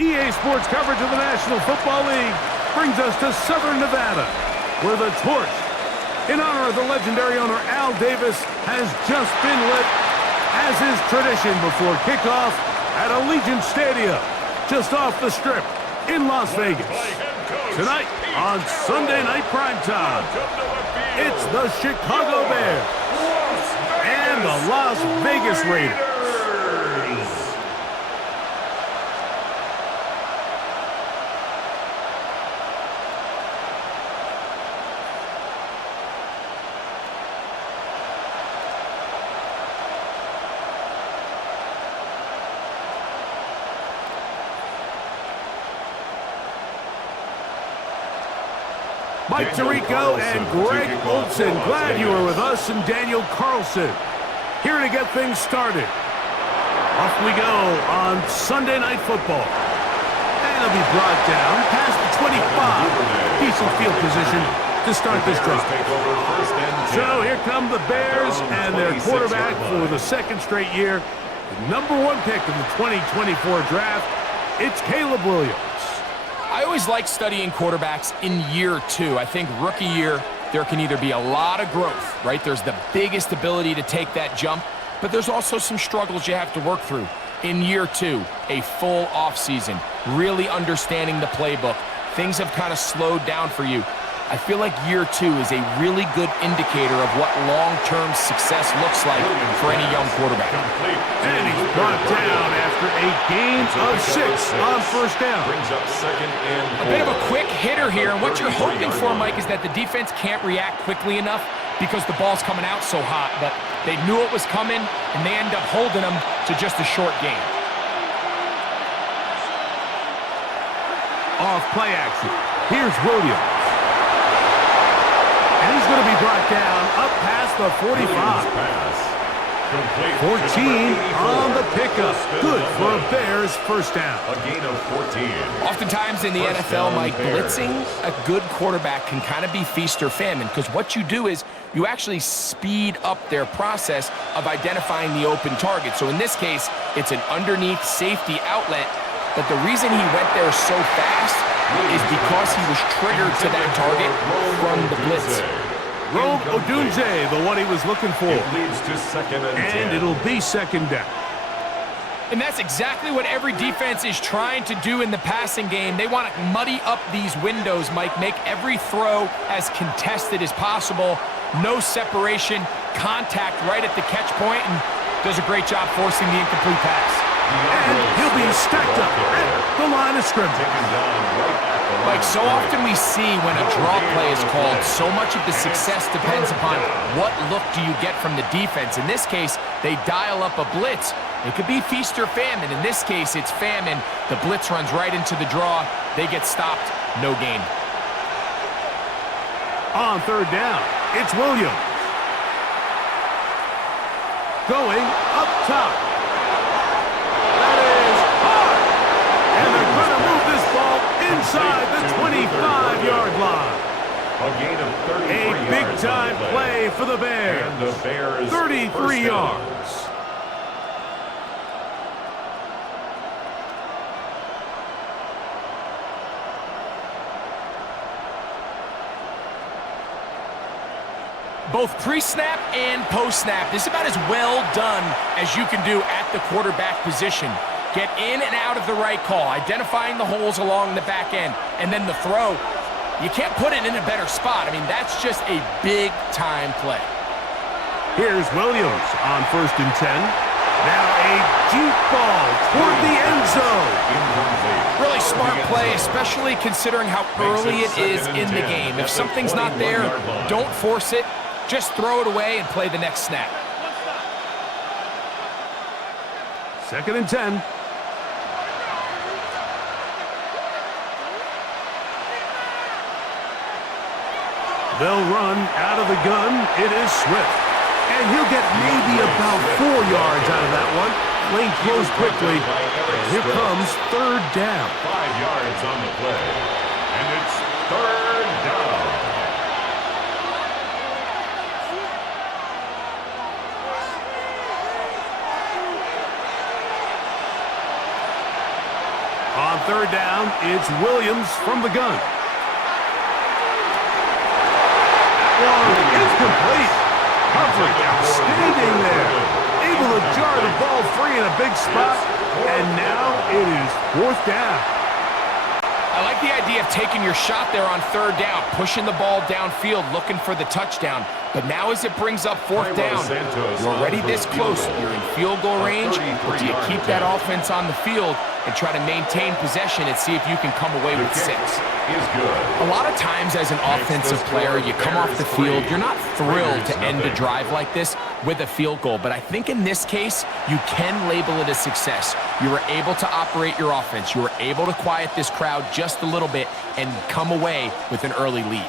EA Sports coverage of the National Football League brings us to Southern Nevada, where the torch, in honor of the legendary owner Al Davis, has just been lit, as is tradition before kickoff at Allegiant Stadium, just off the Strip in Las Vegas. Tonight on Sunday Night Primetime, it's the Chicago Bears and the Las Vegas Raiders. Mike Tirico and Greg Olson, glad you were with us, and Daniel Carlson here to get things started. Off we go on Sunday Night Football. And it'll be brought down past the 25. Decent field position to start this drive. So here come the Bears and their quarterback for the second straight year. The #1 pick in the 2024 draft, it's Caleb Williams. I always like studying quarterbacks in year two. I think rookie year, there can either be a lot of growth, right? There's the biggest ability to take that jump, but there's also some struggles you have to work through. In year two, a full offseason, really understanding the playbook. Things have kind of slowed down for you. I feel like year two is a really good indicator of what long-term success looks like for any young quarterback. And he's brought down after a gain of 6 on first down. Brings up second and 4. A bit of a quick hitter here, and what you're hoping for, Mike, is that the defense can't react quickly enough because the ball's coming out so hot, but they knew it was coming, and they end up holding them to just a short gain. Off play action. Here's Williams. And he's going to be brought down up past the 45. 14 on the pickup. Good for a Bears first down. A gain of 14. Oftentimes in the NFL, Mike, blitzing a good quarterback can kind of be feast or famine, because what you do is you actually speed up their process of identifying the open target. So in this case, it's an underneath safety outlet, but the reason he went there so fast is because he was triggered to that target from the blitz. Rogue Odunze, the one he was looking for. It leads to second and 10. And it'll be second down. And that's exactly what every defense is trying to do in the passing game. They want to muddy up these windows, Mike, make every throw as contested as possible. No separation, contact right at the catch point, and does a great job forcing the incomplete pass. And he'll be stacked up at the line of scrimmage. Like, so often we see when a draw play is called, so much of the success depends upon what look do you get from the defense. In this case, they dial up a blitz. It could be feast or famine. In this case, it's famine. The blitz runs right into the draw. They get stopped. No gain. On third down, it's Williams. Going up top. Inside the 25-yard line. A gain of 33 yards. A big-time play for the Bears. And the Bears 33 yards. Both pre-snap and post-snap, this is about as well done as you can do at the quarterback position. Get in and out of the right call, identifying the holes along the back end, and then the throw. You can't put it in a better spot. I mean, that's just a big-time play. Here's Williams on 1st and 10. Now a deep ball toward the end zone. Really smart play, especially considering how early it is in the game. If something's not there, don't force it. Just throw it away and play the next snap. 2nd and 10. They'll run out of the gun. It is Swift. And he'll get maybe about 4 yards out of that one. Lane closed quickly. And here comes third down. 5 yards on the play. And it's third down. On 3rd it's Williams from the gun. That one is complete. Coverage outstanding there. Able to jar the ball free in a big spot. And now it is 4th down. I like the idea of taking your shot there on 3rd down, pushing the ball downfield, looking for the touchdown. But now as it brings up 4th down, you're already this close. You're in field goal range, but do you keep that offense on the field and try to maintain possession and see if you can come away with 6? A lot of times as an offensive player, you come off the field, you're not thrilled to end a drive like this with a field goal. But I think in this case, you can label it a success. You were able to operate your offense. You were able to quiet this crowd just a little bit and come away with an early lead.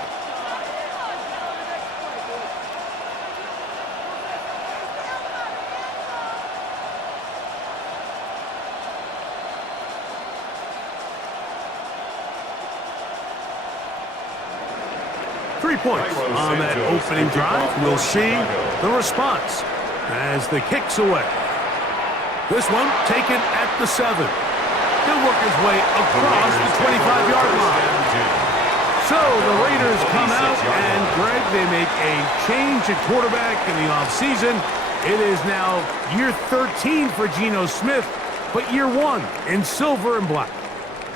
Points on that opening drive. We'll see the response as the kick's away. This one taken at the 7. He'll work his way across the 25-yard line. So the Raiders come out, and Greg, they make a change at quarterback in the offseason. It is now year 13 for Geno Smith, but year 1 in silver and black.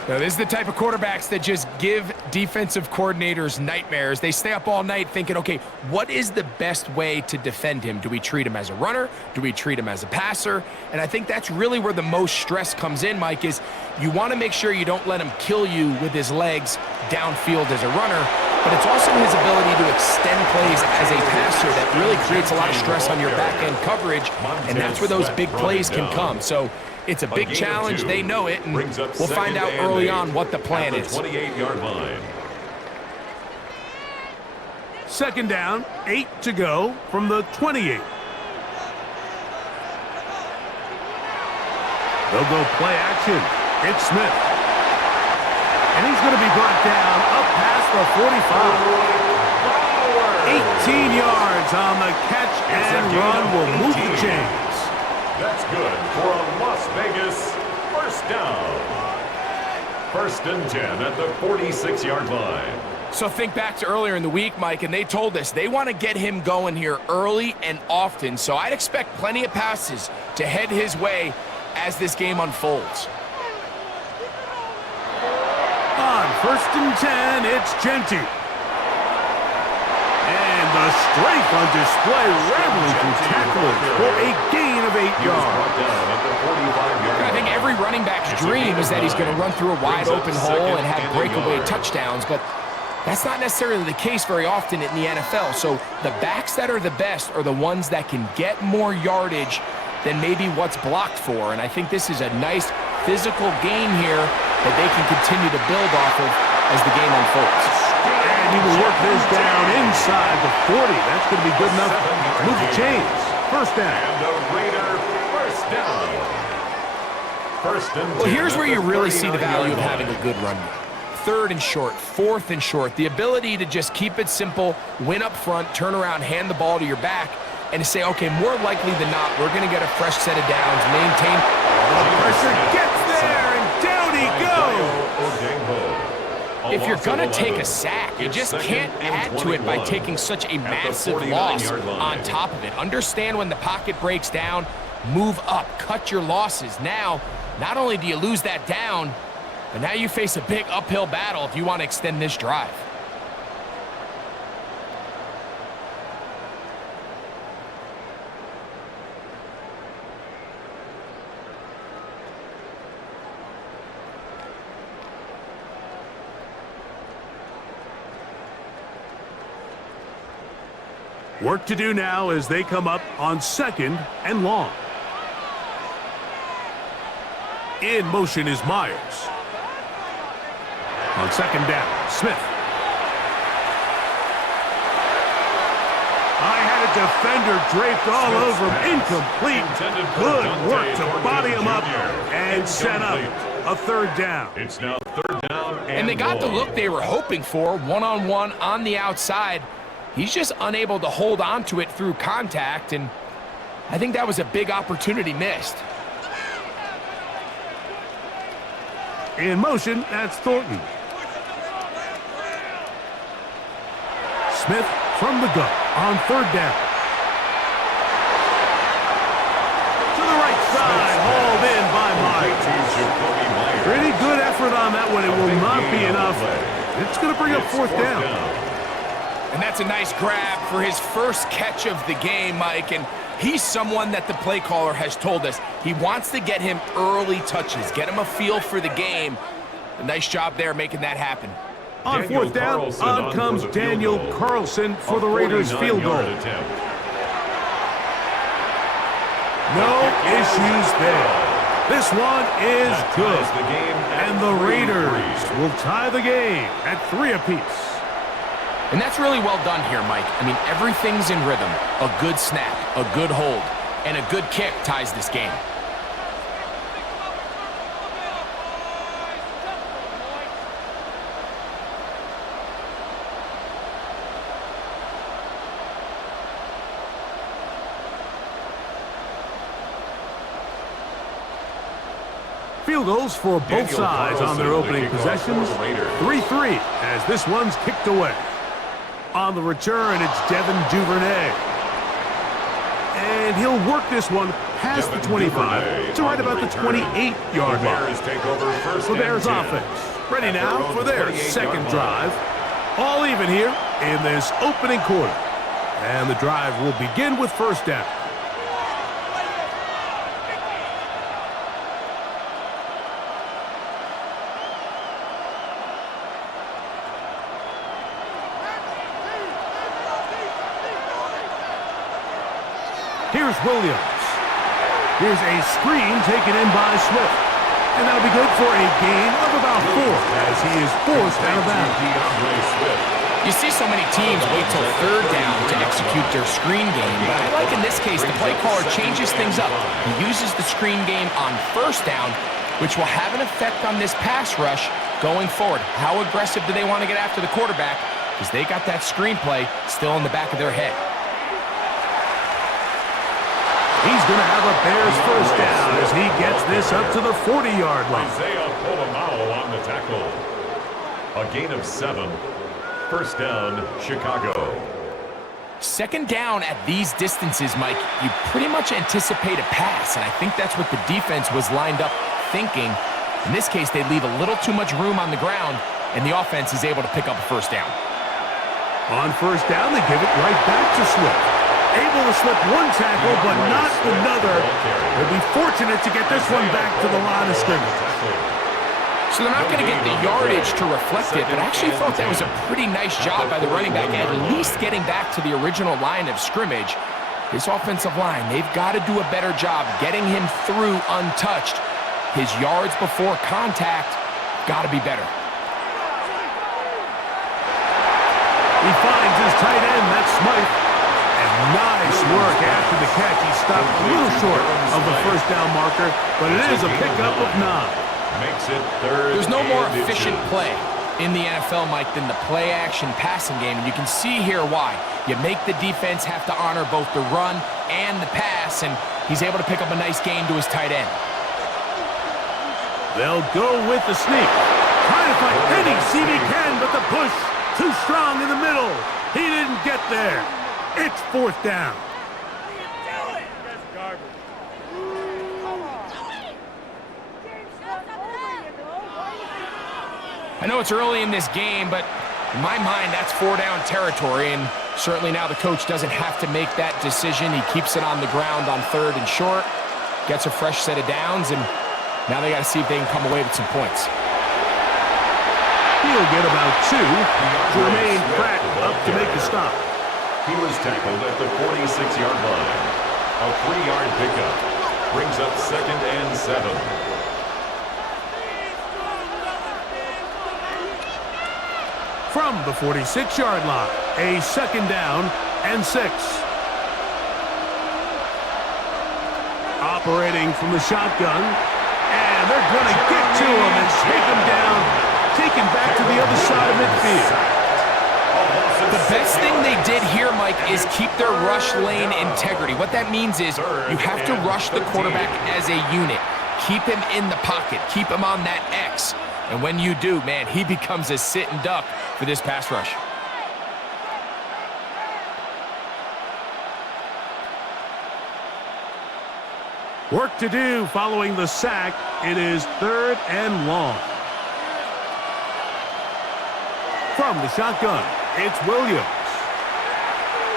Now, this is the type of quarterbacks that just give defensive coordinators nightmares. They stay up all night thinking, okay, what is the best way to defend him? Do we treat him as a runner? Do we treat him as a passer? And I think that's really where the most stress comes in, Mike, is you want to make sure you don't let him kill you with his legs downfield as a runner, but it's also his ability to extend plays as a passer that really creates a lot of stress on your back-end coverage, and that's where those big plays can come. So it's a big challenge. They know it, and we'll find out early on what the plan is. 28-yard line. 2nd down, 8 to go from the 28. They'll go play action. It's Smith. And he's going to be brought down up past the 45. 18 yards on the catch and run will move the chains. That's good for a Las Vegas 1st down. 1st and 10 at the 46-yard line. So think back to earlier in the week, Mike, and they told us they want to get him going here early and often. So I'd expect plenty of passes to head his way as this game unfolds. On 1st and 10, it's Genty. And the strength on display, rattling through tacklers for a gain of 8 yards. I think every running back's dream is that he's going to run through a wide open hole and have breakaway touchdowns, but that's not necessarily the case very often in the NFL. So the backs that are the best are the ones that can get more yardage than maybe what's blocked for. And I think this is a nice physical gain here that they can continue to build off of as the game unfolds. And he will work this down inside the 40. That's going to be good enough to move the chains. 1st down. And the Raider 1st down. 1st and 10. Well, here's where you really see the value of having a good run game. 3rd and short, 4th and short. The ability to just keep it simple, win up front, turn around, hand the ball to your back, and to say, okay, more likely than not, we're going to get a fresh set of downs, maintain. The pressure gets there, and down he goes. If you're going to take a sack, you just can't add to it by taking such a massive loss on top of it. Understand when the pocket breaks down, move up, cut your losses. Now, not only do you lose that down, but now you face a big uphill battle if you want to extend this drive. Work to do now as they come up on 2nd and long. In motion is Myers. On 2nd down, Smith. I had a defender draped all over him. Incomplete. Good work to body him up and set up a 3rd down. It's now 3rd down And they got the look they were hoping for, one-on-one on the outside. He's just unable to hold on to it through contact, and I think that was a big opportunity missed. In motion, that's Thornton. Smith from the gun on third down. To the right side, hauled in by Myers. Pretty good effort on that one. It will not be enough. It's going to bring up fourth down. And that's a nice grab for his first catch of the game, Mike. And he's someone that the play caller has told us he wants to get him early touches, get him a feel for the game. A nice job there making that happen. On fourth down, on comes Daniel Carlson for the Raiders field goal. No issues there. This one is good. And the Raiders will tie the game at 3 apiece. And that's really well done here, Mike. I mean, everything's in rhythm. A good snap, a good hold, and a good kick ties this game. Field goals for both sides on their opening possessions. 3-3 as this one's kicked away. On the return, it's Devin Duvernay. And he'll work this one past the 25 to right about the 28-yard line. The Bears offense ready now for their second drive. All even here in this opening quarter. And the drive will begin with first down. Here's Williams. Here's a screen taken in by Swift. And that'll be good for a gain of about 4 as he is forced out of bounds. You see so many teams wait till third down to execute their screen game, but I like in this case the play caller changes things up. He uses the screen game on first down, which will have an effect on this pass rush going forward. How aggressive do they want to get after the quarterback? Because they got that screenplay still in the back of their head. He's going to have a Bears first down as he gets this up to the 40-yard line. Isaiah Polamalu on the tackle. A gain of 7. First down, Chicago. Second down at these distances, Mike, you pretty much anticipate a pass, and I think that's what the defense was lined up thinking. In this case, they leave a little too much room on the ground, and the offense is able to pick up a first down. On first down, they give it right back to Swift. Able to slip one tackle, but not another. They'll be fortunate to get this one back to the line of scrimmage. So they're not going to get the yardage to reflect it, but I actually thought that was a pretty nice job by the running back, at least getting back to the original line of scrimmage. This offensive line, they've got to do a better job getting him through untouched. His yards before contact got to be better. He finds his tight end, that's Smythe. Nice work after the catch. He stopped a little short of the first down marker, but it is a pickup of 9. Makes it third. There's no more efficient play in the NFL, Mike, than the play-action passing game, and you can see here why. You make the defense have to honor both the run and the pass, and he's able to pick up a nice gain to his tight end. They'll go with the sneak. Trying to find any seam he can, but the push too strong in the middle. He didn't get there. It's fourth down. I know it's early in this game, but in my mind, that's 4-down territory, and certainly now the coach doesn't have to make that decision. He keeps it on the ground on third and short, gets a fresh set of downs, and now they got to see if they can come away with some points. He'll get about 2. Jermaine Pratt up to make the stop. He was tackled at the 46-yard line. A 3-yard pickup brings up 2nd and 7. From the 46-yard line, a 2nd down and 6. Operating from the shotgun, and they're going to get to him and take him down, taken back to the other side of midfield. The best thing they did here, Mike, is keep their rush lane integrity. What that means is you have to rush the quarterback as a unit. Keep him in the pocket. Keep him on that X. And when you do, man, he becomes a sitting duck for this pass rush. Work to do following the sack. It is 3rd and long. From the shotgun, it's Williams.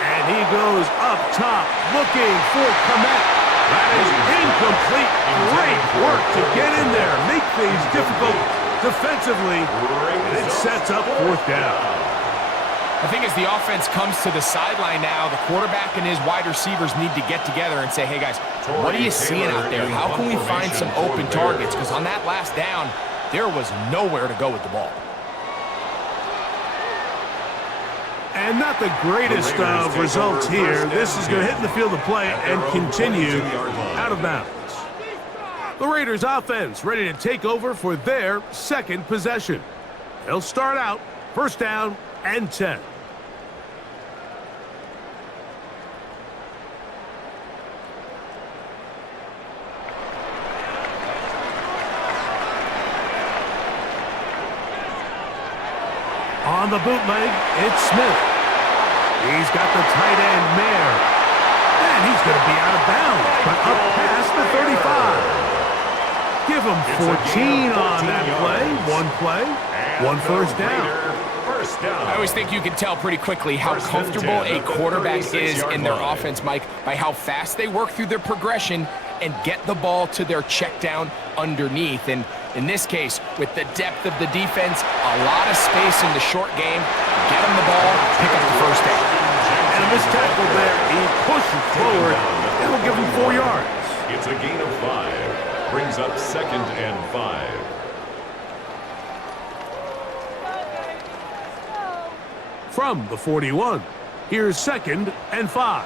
And he goes up top, looking for Komet. That is incomplete. Great work to get in there, make things difficult defensively, and it sets up 4th down. I think as the offense comes to the sideline now, the quarterback and his wide receivers need to get together and say, hey guys, what are you seeing out there? How can we find some open targets? Because on that last down, there was nowhere to go with the ball. And not the greatest of results here. This is going to hit in the field of play and continue out of bounds. The Raiders offense ready to take over for their 2nd possession. They'll start out 1st down and 10. On the bootleg, it's Smith. He's got the tight end Mayer. And he's going to be out of bounds, but up past the 35. Give him 14 on that play, 1 first down. I always think you can tell pretty quickly how comfortable a quarterback is in their offense, Mike, by how fast they work through their progression and get the ball to their check down underneath. And in this case, with the depth of the defense, a lot of space in the short game, get him the ball, pick up the 1st down. And a missed tackle there. He pushes forward. It'll give him 4 yards. It's a gain of 5. Brings up 2nd and 5. From the 41, here's 2nd and 5.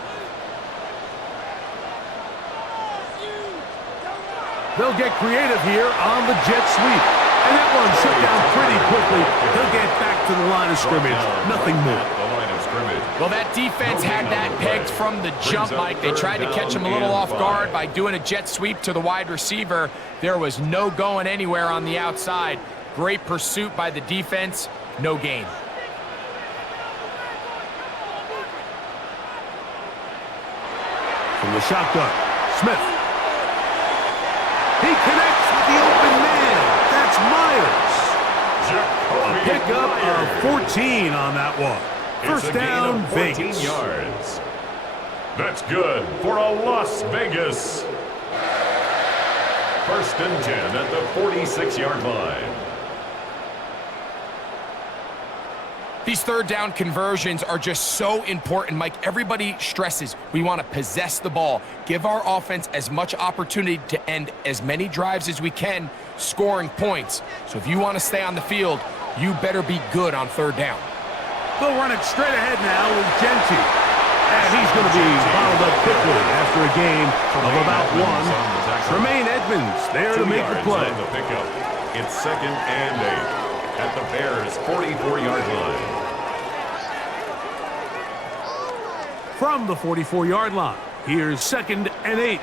They'll get creative here on the jet sweep. And that one shut down pretty quickly. They'll get back to the line of scrimmage. Nothing more. Well, that defense had that pegged from the jump, Mike. They tried to catch him a little off guard by doing a jet sweep to the wide receiver. There was no going anywhere on the outside. Great pursuit by the defense. No gain. From the shotgun, Smith. He connects with the open man. That's Myers. A pickup of 14 on that one. 1st down, Vegas. Yards. That's good for a Las Vegas. 1st and 10 at the 46-yard line. These 3rd down conversions are just so important, Mike. Everybody stresses we want to possess the ball, give our offense as much opportunity to end as many drives as we can, scoring points. So if you want to stay on the field, you better be good on 3rd down. They'll run it straight ahead now with Genty. And he's going to be bottled up quickly after a game of about 1. Tremaine Edmonds there to make the play. The pickup. It's 2nd and 8 at the Bears' 44-yard line. From the 44-yard line, here's 2nd and 8.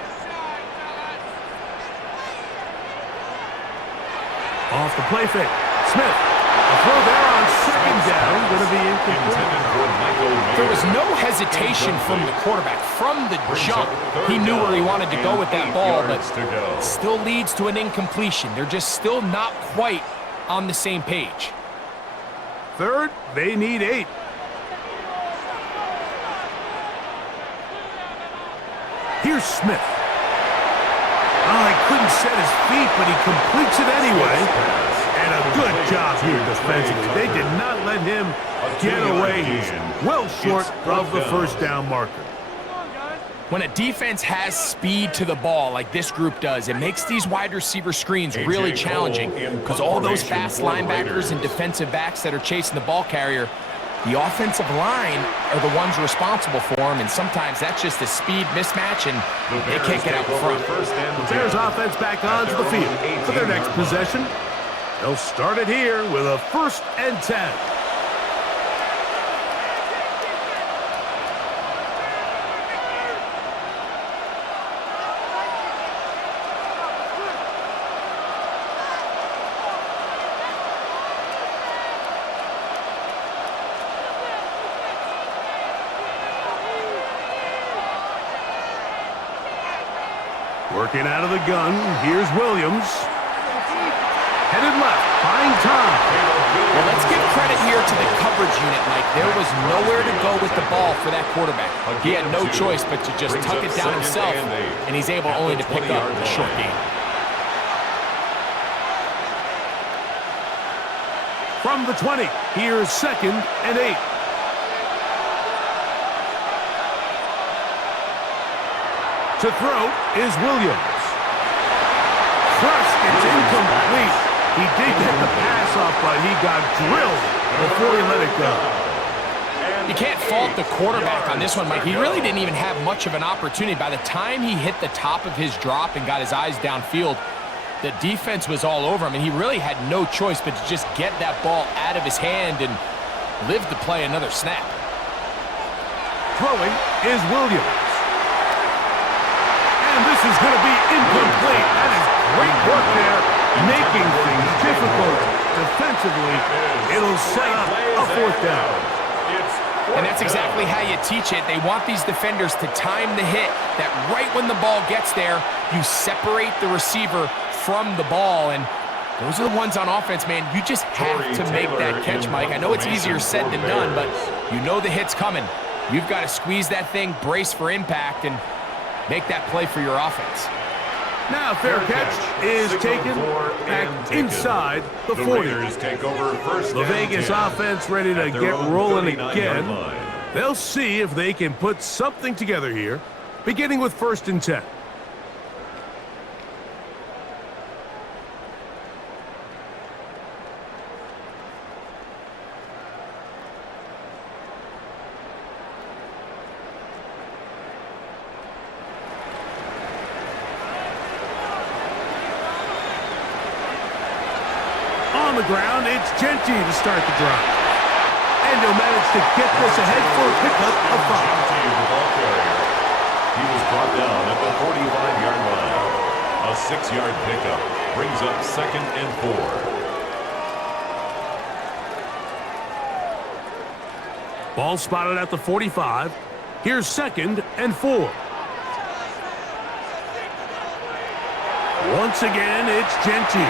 Off the play fake, Smith. A throw there on 2nd down, going to be incomplete. There was no hesitation from the quarterback. From the jump, he knew where he wanted to go with that ball, but still leads to an incompletion. They're just still not quite on the same page. 3rd, they need 8. Here's Smith. Oh, he couldn't set his feet, but he completes it anyway. And a good job here defensively. They did not let him get away. He's well short of the 1st down marker. When a defense has speed to the ball like this group does, it makes these wide receiver screens really challenging because all those fast linebackers and defensive backs that are chasing the ball carrier, the offensive line are the ones responsible for them, and sometimes that's just a speed mismatch, and they can't get out front. The Bears offense back onto the field for their next possession. They'll start it here with a 1st and 10. Working out of the gun, here's Williams. Headed left, buying time. Well, let's give credit here to the coverage unit, Mike. There was nowhere to go with the ball for that quarterback. He had no choice but to just tuck it down himself, and he's able only to pick up a short gain. From the 20, here's 2nd and 8. To throw is Williams. First, it's incomplete. He did get the pass off, but he got drilled before he let it go. You can't fault the quarterback on this one, Mike. He really didn't even have much of an opportunity. By the time he hit the top of his drop and got his eyes downfield, the defense was all over him, and he really had no choice but to just get that ball out of his hand and live to play another snap. Throwing is Williams. And this is going to be incomplete. That is great work there, making things difficult defensively. It'll set up a 4th down. And that's exactly how you teach it. They want these defenders to time the hit, that right when the ball gets there, you separate the receiver from the ball. And those are the ones on offense, man. You just have to make that catch, Mike. I know it's easier said than done, but you know the hit's coming. You've got to squeeze that thing, brace for impact, and make that play for your offense. Now fair catch is taken back inside the 40. The Vegas offense ready to get rolling again. They'll see if they can put something together here, beginning with 1st and 10. On the ground, it's Genty to start the drive. And he'll manage to get this ahead for a pickup of 5. He was brought down at the 45-yard line. A 6-yard pickup brings up 2nd and 4. Ball spotted at the 45. Here's 2nd and 4. Once again, it's Genty.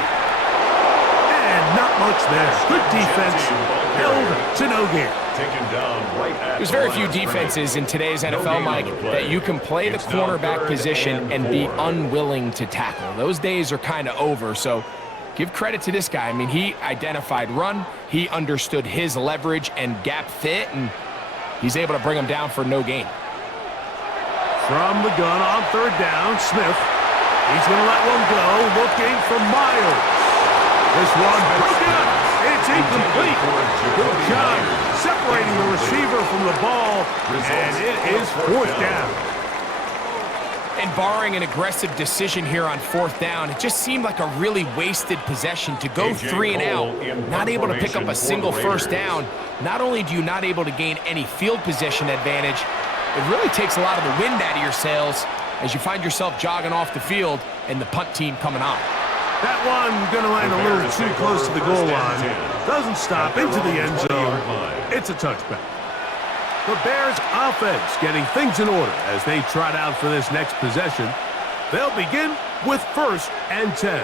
And not much there. Good defense. Held to no gain. There's very few defenses in today's NFL, Mike, that you can play the cornerback position and be unwilling to tackle. Those days are kind of over, so give credit to this guy. I mean, he identified run, he understood his leverage and gap fit, and he's able to bring him down for no gain. From the gun on 3rd down, Smith. He's going to let one go, looking for Miles. This one broken up. It's incomplete. Good job separating the receiver from the ball, and it is 4th down. And barring an aggressive decision here on 4th down, it just seemed like a really wasted possession to go 3 and out, not able to pick up a single 1st down. Not only do you not able to gain any field position advantage, it really takes a lot of the wind out of your sails as you find yourself jogging off the field and the punt team coming on. That one going to land a little too close to the goal line. Doesn't stop into the end zone. It's a touchback. The Bears offense getting things in order as they trot out for this next possession. They'll begin with 1st and 10.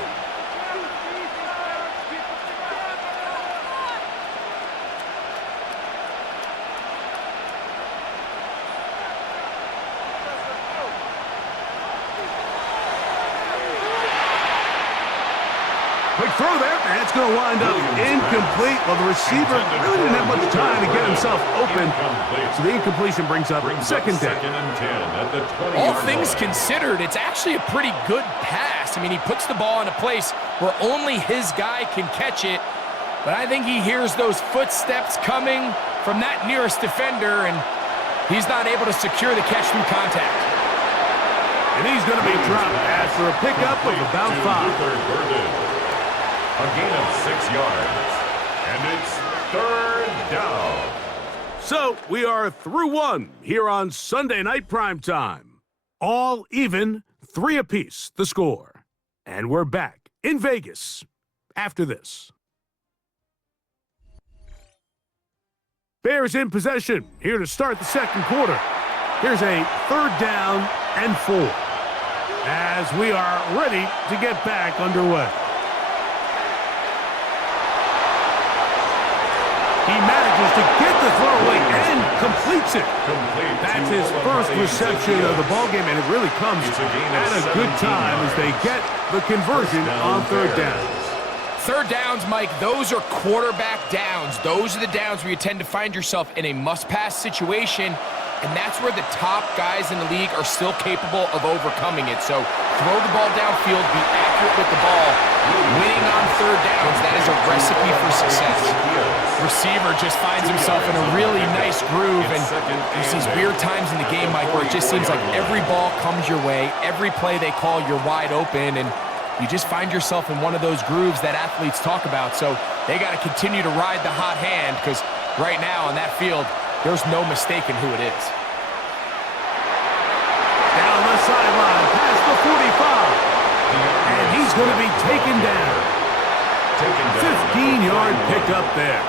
Quick throw there, and it's going to wind up incomplete. Well, the receiver really didn't have much time to get himself open, so the incompletion brings up 2nd down. All things considered, it's actually a pretty good pass. I mean, he puts the ball in a place where only his guy can catch it, but I think he hears those footsteps coming from that nearest defender, and he's not able to secure the catch through contact. And he's going to be dropped after a pickup of about 5. A gain of 6 yards, and it's 3rd down. So we are through 1 here on Sunday Night Primetime. All even, 3 apiece, the score. And we're back in Vegas after this. Bears in possession here to start the 2nd quarter. Here's a 3rd down and 4. as we are ready to get back underway. He manages to get the throw away and completes it. That's his first reception of the ballgame, and it really comes at a good time as they get the conversion on third down. Third downs, Mike, those are quarterback downs. Those are the downs where you tend to find yourself in a must-pass situation, and that's where the top guys in the league are still capable of overcoming it. So throw the ball downfield, be accurate with the ball. Winning on third downs, that is a recipe for success. Receiver just finds himself in a really nice groove, and there's these weird times in the game, Mike, where it just seems like every ball comes your way, every play they call, you're wide open, and you just find yourself in one of those grooves that athletes talk about. So they got to continue to ride the hot hand, because right now on that field, there's no mistaking who it is. Down the sideline, past the 45. And he's going to be taken down. 15-yard pickup there.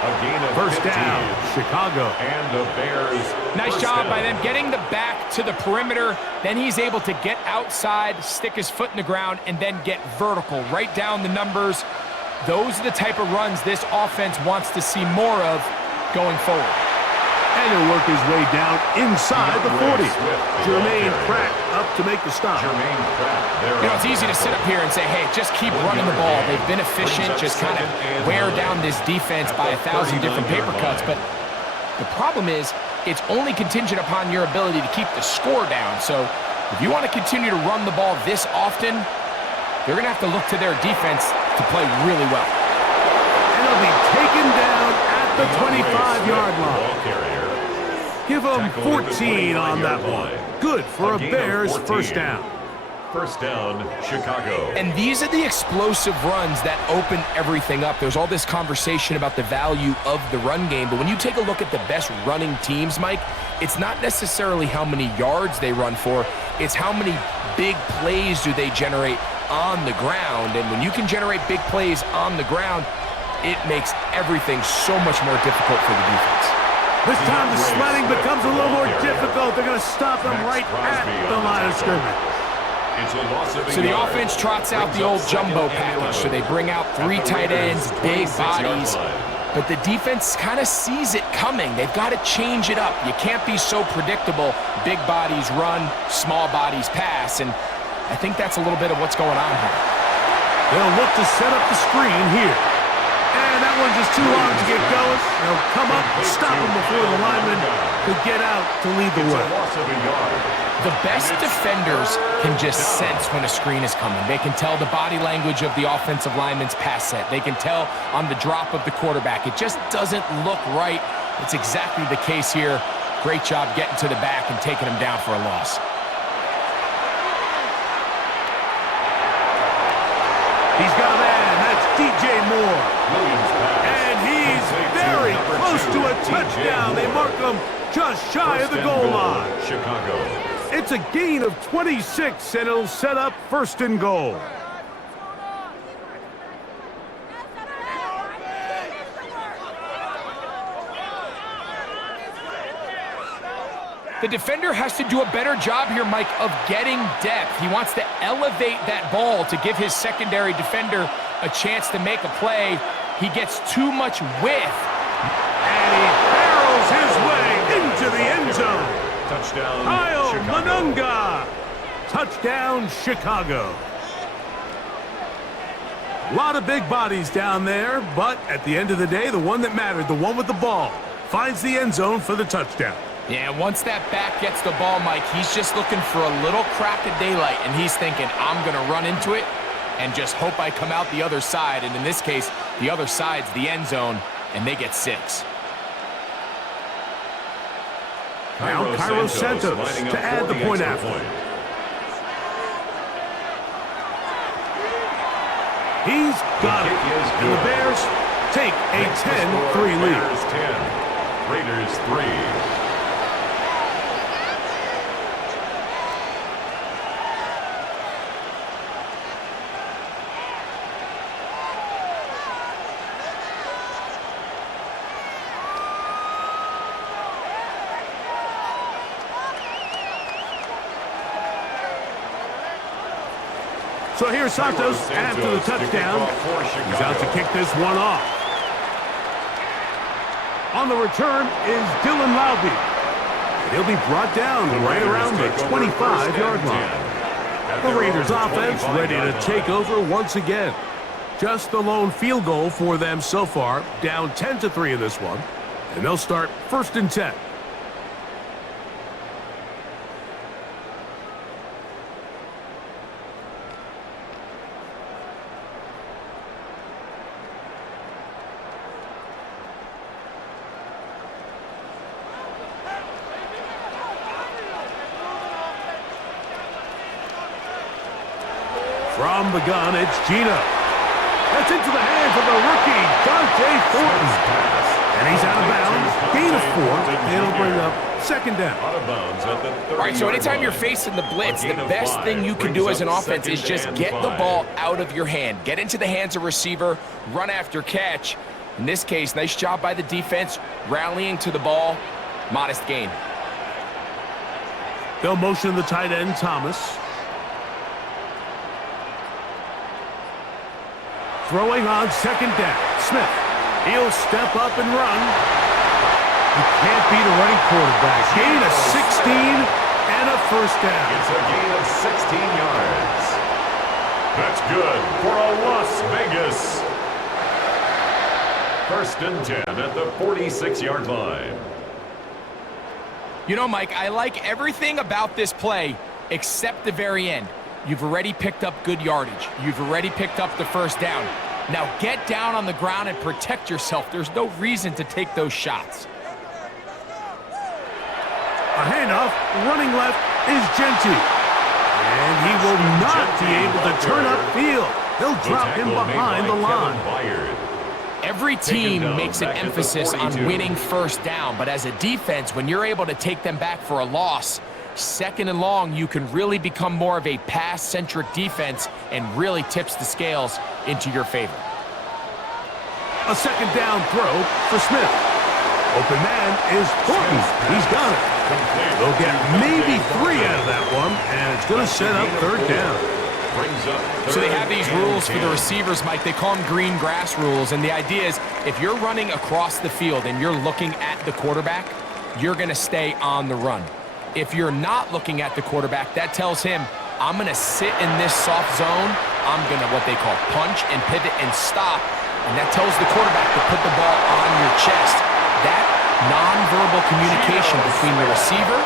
First down, Chicago. And the Bears. Nice job by them getting the back to the perimeter. Then he's able to get outside, stick his foot in the ground, and then get vertical. Right down the numbers. Those are the type of runs this offense wants to see more of going forward. And he'll work his way down inside the 40. Jermaine Pratt up to make the stop. You know, it's easy to sit up here and say, hey, just keep running the ball. They've been efficient, just kind of wear down this defense by 1,000 different paper cuts. But the problem is, it's only contingent upon your ability to keep the score down. So if you want to continue to run the ball this often, they're going to have to look to their defense to play really well. And he'll be taken down at the 25-yard line. Give them 14 on that one. Good for a Bears first down. First down, Chicago. And these are the explosive runs that open everything up. There's all this conversation about the value of the run game, but when you take a look at the best running teams, Mike, it's not necessarily how many yards they run for, it's how many big plays do they generate on the ground. And when you can generate big plays on the ground, it makes everything so much more difficult for the defense. This time the sledding becomes a little more difficult. They're going to stop them right at the line of scrimmage. So the offense trots out the old jumbo package. So they bring out 3 tight ends, big bodies. But the defense kind of sees it coming. They've got to change it up. You can't be so predictable. Big bodies run, small bodies pass. And I think that's a little bit of what's going on here. They'll look to set up the screen here. And that one's just too long to get going. They'll come up, stop him before the lineman could get out to lead the way. The best defenders can just sense when a screen is coming. They can tell the body language of the offensive lineman's pass set. They can tell on the drop of the quarterback. It just doesn't look right. It's exactly the case here. Great job getting to the back and taking him down for a loss. He's got a man. That's DJ Moore. And he's very close to a touchdown. They mark him just shy of the goal line. Chicago. It's a gain of 26, and it'll set up first and goal. The defender has to do a better job here, Mike, of getting depth. He wants to elevate that ball to give his secondary defender a chance to make a play. He gets too much width. And he barrels his way into the end zone. Touchdown, Kyle Chicago. Manunga. Touchdown, Chicago. A lot of big bodies down there, but at the end of the day, the one that mattered, the one with the ball, finds the end zone for the touchdown. Yeah, once that back gets the ball, Mike, he's just looking for a little crack of daylight, and he's thinking, I'm going to run into it and just hope I come out the other side. And in this case, the other side's the end zone, and they get 6. Now Cairo Santos to add the point after. He's got it. And the Bears take a 10-3 lead. Bears 10, Raiders 3. So here's Santos after the touchdown. He's out to kick this one off. On the return is Dylan Loudby. He'll be brought down right around the 25-yard line. The Raiders offense ready to take over once again. Just the lone field goal for them so far, down 10-3 in this one. And they'll start 1st and 10. From the gun, it's Gino. That's into the hands of the rookie, Dante Thornton. And he's out of bounds. Gain of 4. It'll bring up 2nd down. Out of bounds at the 30-yard All right, so anytime you're facing the blitz, the best thing you can do as an offense is just get the ball out of your hand. Get into the hands of receiver, run after catch. In this case, nice job by the defense, rallying to the ball. Modest gain. They'll motion the tight end, Thomas. Throwing on 2nd down, Smith. He'll step up and run. You can't beat a running quarterback. Gain of 16 and a 1st down. It's a gain of 16 yards. That's good for a Las Vegas. 1st and 10 at the 46-yard line. You know, Mike, I like everything about this play except the very end. You've already picked up good yardage. You've already picked up the 1st down. Now get down on the ground and protect yourself. There's no reason to take those shots. A handoff, running left is Genty. And he will not be able to turn upfield. They'll drop him behind the line. Every team makes an emphasis on winning 1st down, but as a defense, when you're able to take them back for a loss, 2nd and long, you can really become more of a pass-centric defense and really tips the scales into your favor. A 2nd down throw for Smith. Open man is Thornton. He's got it. They'll get maybe 3 out of that one, and it's going to set up 3rd down. So they have these rules for the receivers, Mike. They call them green grass rules, and the idea is if you're running across the field and you're looking at the quarterback, you're going to stay on the run. If you're not looking at the quarterback, that tells him, I'm going to sit in this soft zone. I'm going to what they call punch and pivot and stop. And that tells the quarterback to put the ball on your chest. That nonverbal communication between the receiver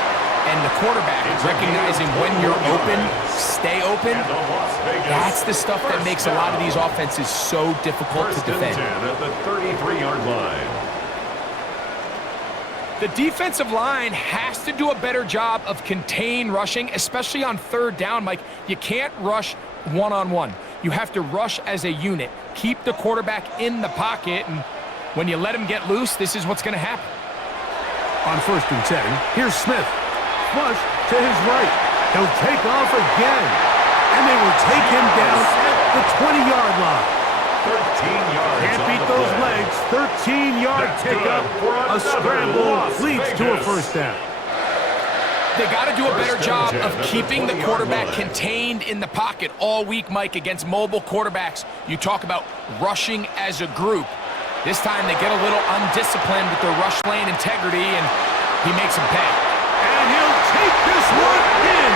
and the quarterback, recognizing when you're open, stay open, that's the stuff that makes a lot of these offenses so difficult to defend. 1st and 10 at the 33-yard line. The defensive line has to do a better job of contain rushing, especially on 3rd down, Mike. You can't rush one-on-one. You have to rush as a unit. Keep the quarterback in the pocket, and when you let him get loose, this is what's going to happen. On 1st and 10, here's Smith. Flush to his right. He'll take off again, and they will take him down at the 20-yard line. 13 yards. Can't beat those legs. 13-yard pickup. A scramble leads to a 1st down. They got to do a better job of keeping the quarterback contained in the pocket all week, Mike, against mobile quarterbacks. You talk about rushing as a group. This time they get a little undisciplined with their rush lane integrity, and he makes them pay. And he'll take this one in.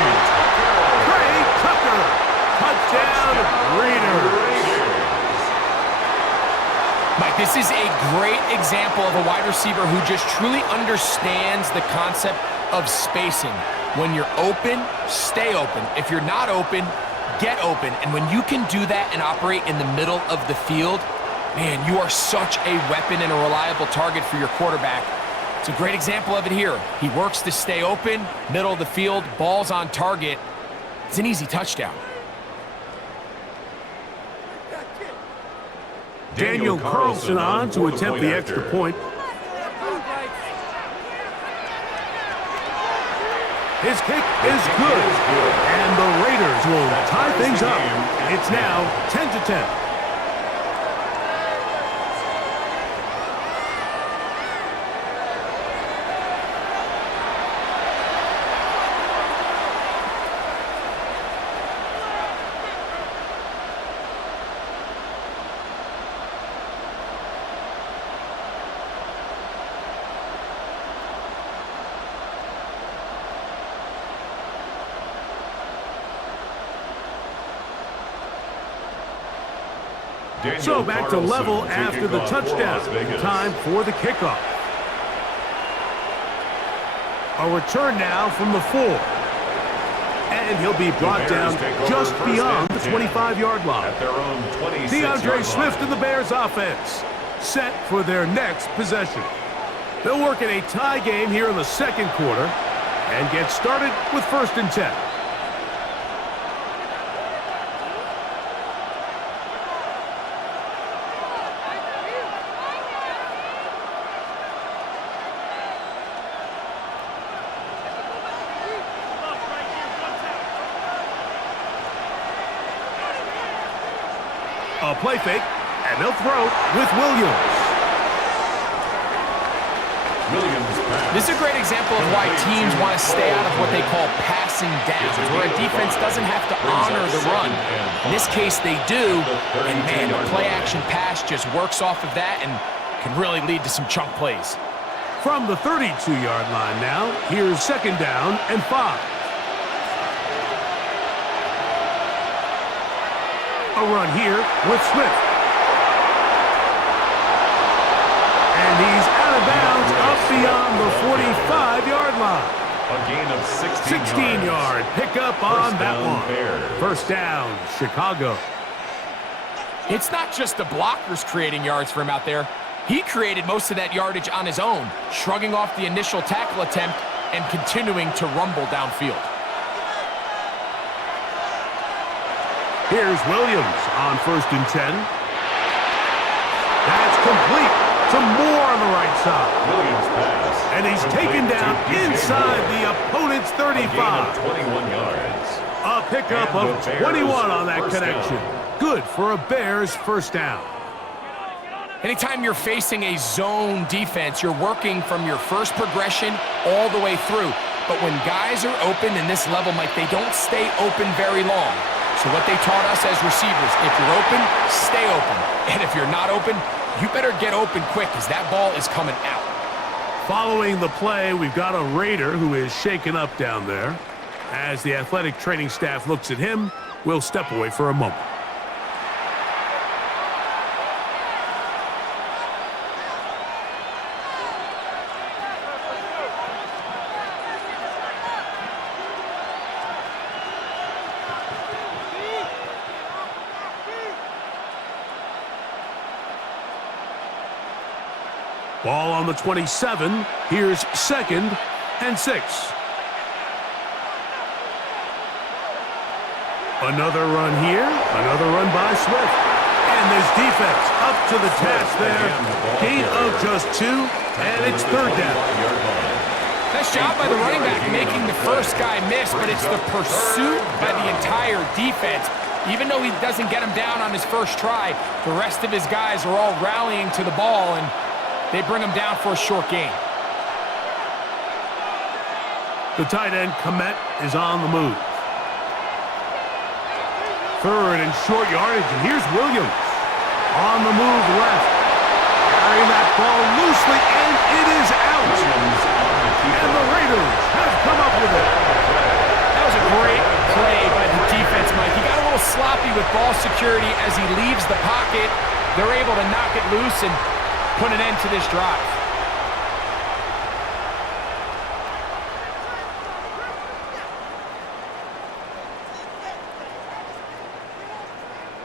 Trey Tucker. Touchdown, Raiders. Mike, this is a great example of a wide receiver who just truly understands the concept of spacing. When you're open, stay open. If you're not open, get open. And when you can do that and operate in the middle of the field, man, you are such a weapon and a reliable target for your quarterback. It's a great example of it here. He works to stay open, middle of the field, ball's on target. It's an easy touchdown. Daniel Carlson on to attempt the extra point. His kick is good. And the Raiders will tie things up. It's now 10-10. So back to level after the touchdown. Time for the kickoff. A return now from the 4. And he'll be brought down just beyond the 25-yard line. DeAndre Swift and the Bears offense set for their next possession. They'll work in a tie game here in the second quarter and get started with 1st and 10. A play fake, and they'll throw with Williams. This is a great example of why teams want to stay out of what they call passing downs, where a defense doesn't have to honor the run. In this case, they do, and man, the play-action pass just works off of that and can really lead to some chunk plays. From the 32-yard line now, here's 2nd down and 5. A run here with Swift. And he's out of bounds up beyond the 45-yard line. A gain of 16 16-yard pickup on that one. First down, Chicago. It's not just the blockers creating yards for him out there. He created most of that yardage on his own, shrugging off the initial tackle attempt and continuing to rumble downfield. Here's Williams on 1st and 10. That's complete. Some more on the right side. Williams pass. And he's taken down inside the opponent's 35. 21 yards. A pickup of 21 on that connection. Good for a Bears first down. Anytime you're facing a zone defense, you're working from your first progression all the way through. But when guys are open in this level, Mike, they don't stay open very long. So what they taught us as receivers, if you're open, stay open. And if you're not open, you better get open quick because that ball is coming out. Following the play, we've got a Raider who is shaken up down there. As the athletic training staff looks at him, we'll step away for a moment. Ball on the 27. Here's 2nd and 6. Another run here. Another run by Swift. And this defense up to the task there. Gain of just 2, and it's 3rd down. Nice job by the running back making the first guy miss, but it's the pursuit by the entire defense. Even though he doesn't get him down on his first try, the rest of his guys are all rallying to the ball, and they bring him down for a short gain. The tight end, Komet, is on the move. 3rd and short yardage, and here's Williams. On the move left. Carrying that ball loosely, and it is out. And the Raiders have come up with it. That was a great play by the defense, Mike. He got a little sloppy with ball security as he leaves the pocket. They're able to knock it loose and put an end to this drive.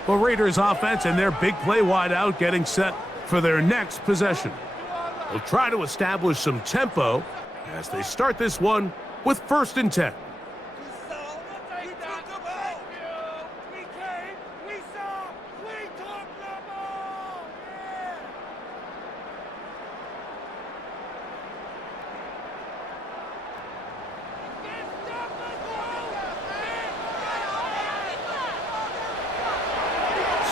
The Raiders offense and their big play wide out getting set for their next possession. They'll try to establish some tempo as they start this one with 1st and 10.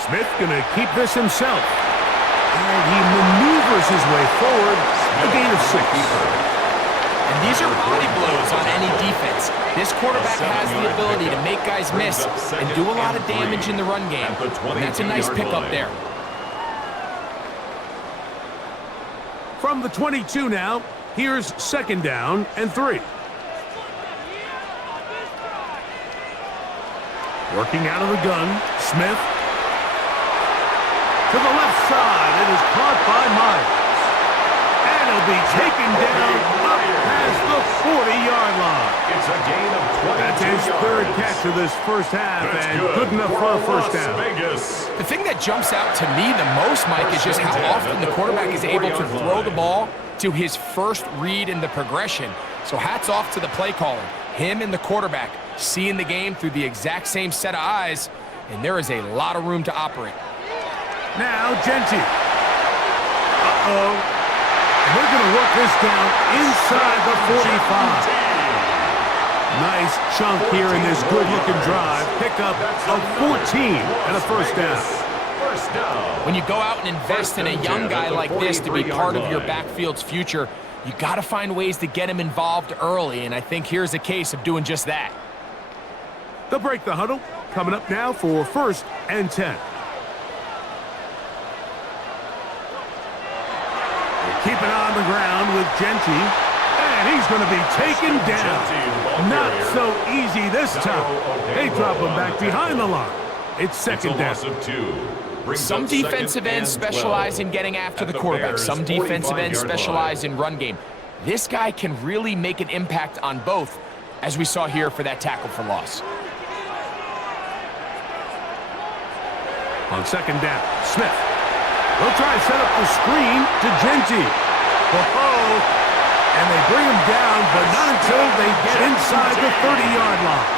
Smith gonna keep this himself. And he maneuvers his way forward. A gain of 6. And these are body blows on any defense. This quarterback has the ability to make guys miss and do a lot of damage in the run game. And that's a nice pickup there. From the 22 now, here's 2nd down and 3. Working out of the gun, Smith. outside. It is caught by Myers. And he'll be taken down up past the 40-yard line. It's a gain of 22 That's his third catch of this first half, and good enough for a first down. The thing that jumps out to me the most, Mike, is just how often the quarterback is able to throw the ball to his first read in the progression. So hats off to the play caller. Him and the quarterback seeing the game through the exact same set of eyes, and there is a lot of room to operate. Now, Genti. Uh-oh. And they're going to work this down inside the 45. Nice chunk here in this good-looking drive. Pick up of 14 and a first down. When you go out and invest in a young guy like this to be part of your backfield's future, you got to find ways to get him involved early, and I think here's a case of doing just that. They'll break the huddle. Coming up now for 1st and 10. Keep it on the ground with Genti, and he's going to be taken down. Not so easy this time. They drop him back behind the line. It's second down. Some defensive ends specialize in getting after the quarterback. Some defensive ends specialize in run game. This guy can really make an impact on both, as we saw here for that tackle for loss. On second down, Smith. They'll try to set up the screen to Genti. Oh, and they bring him down, but not until they get inside the 30-yard line.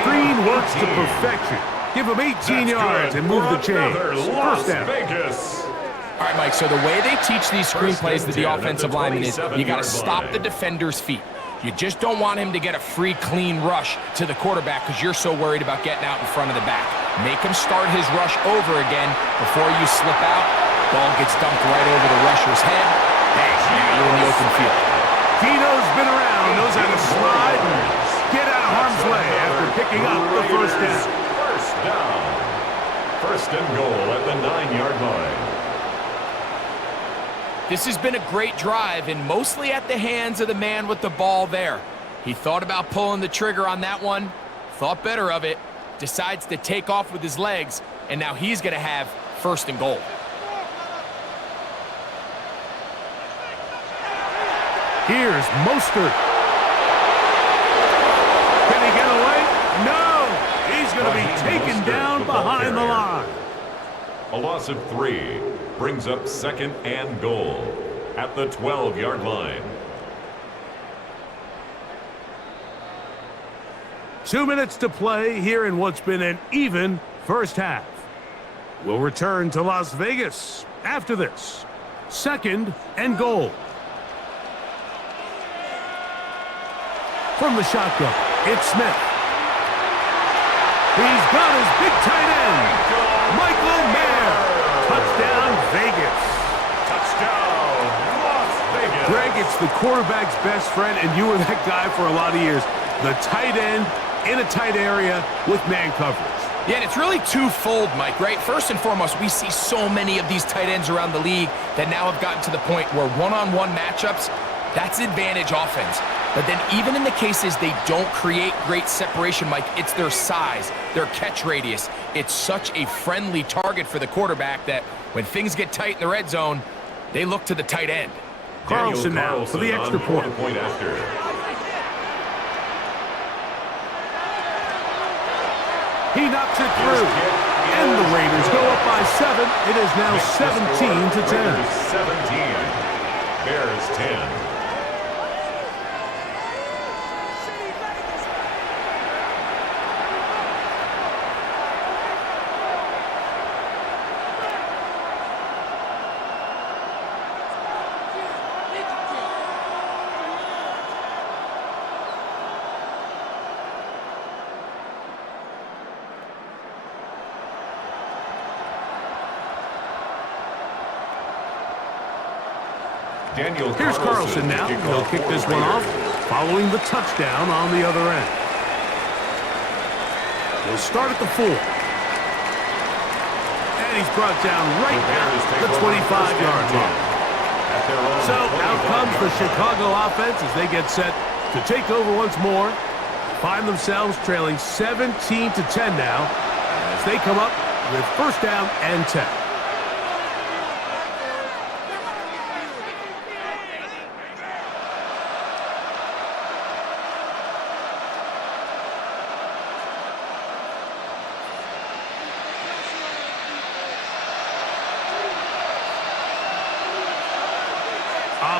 Screen works to perfection. Give him 18 yards and move the chains. First down. All right, Mike, so the way they teach these screen plays to the offensive lineman is you got to stop the defender's feet. You just don't want him to get a free, clean rush to the quarterback because you're so worried about getting out in front of the back. Make him start his rush over again before you slip out. Ball gets dumped right over the rusher's head. Bang, now you're in the open field. Dino's been around, knows how to slide and get out of harm's way after picking up the first down. First down. First and goal at the 9-yard line. This has been a great drive, and mostly at the hands of the man with the ball there. He thought about pulling the trigger on that one, thought better of it, decides to take off with his legs, and now he's going to have first and goal. Here's Mostert. Can he get away? No! He's going to be taken down behind the line. A loss of 3 brings up second and goal at the 12-yard line. 2 minutes to play here in what's been an even first half. We'll return to Las Vegas after this. Second and goal. From the shotgun, it's Smith. He's got his big tight end, Michael Mayer. Touchdown, Vegas. Touchdown, Las Vegas. Greg, it's the quarterback's best friend, and you were that guy for a lot of years. The tight end in a tight area with man coverage. Yeah, and it's really twofold, Mike, right? First and foremost, we see so many of these tight ends around the league that now have gotten to the point where one-on-one matchups, that's advantage offense. But then even in the cases they don't create great separation, Mike, it's their size, their catch radius. It's such a friendly target for the quarterback that when things get tight in the red zone, they look to the tight end. Carlson now for the extra point. After. He knocks it through. And the Raiders go up by 7. It is now 17-10. 17. Bears 10. Here's Carlson now. He'll kick this one off, following the touchdown on the other end. He'll start at the 4. And he's brought down right at the 25-yard line. So out comes the Chicago offense as they get set to take over once more. Find themselves trailing 17-10 now as they come up with first down and 10.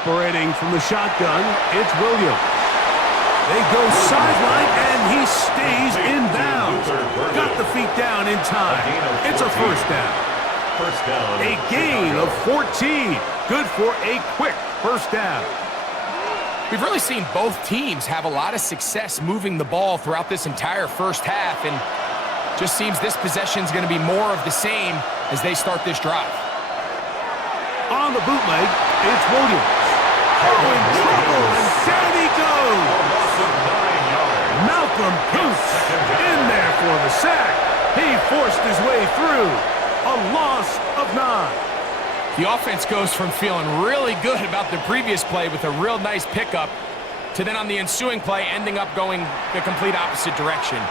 Operating from the shotgun, it's Williams. They go sideline, and he stays in bounds. Got the feet down in time. It's a first down. First down. A gain of 14. Good for a quick first down. We've really seen both teams have a lot of success moving the ball throughout this entire first half, and just seems this possession is going to be more of the same as they start this drive. On the bootleg, it's Williams. Oh, in trouble, and down he goes. Malcolm Koonce in there for the sack. He forced his way through. A loss of 9. The offense goes from feeling really good about the previous play with a real nice pickup to then on the ensuing play ending up going the complete opposite direction.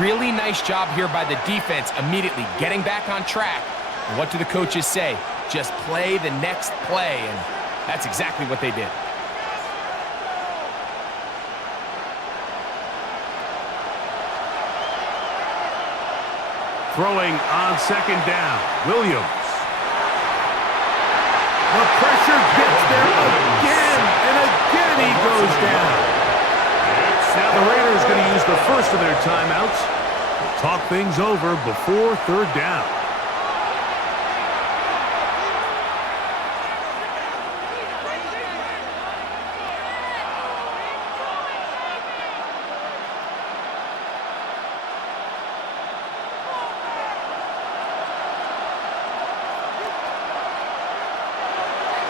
Really nice job here by the defense immediately getting back on track. And what do the coaches say? Just play the next play, and that's exactly what they did. Throwing on second down, Williams. The pressure gets there again, and again he goes down. Now the Raiders are going to use the first of their timeouts to talk things over before third down.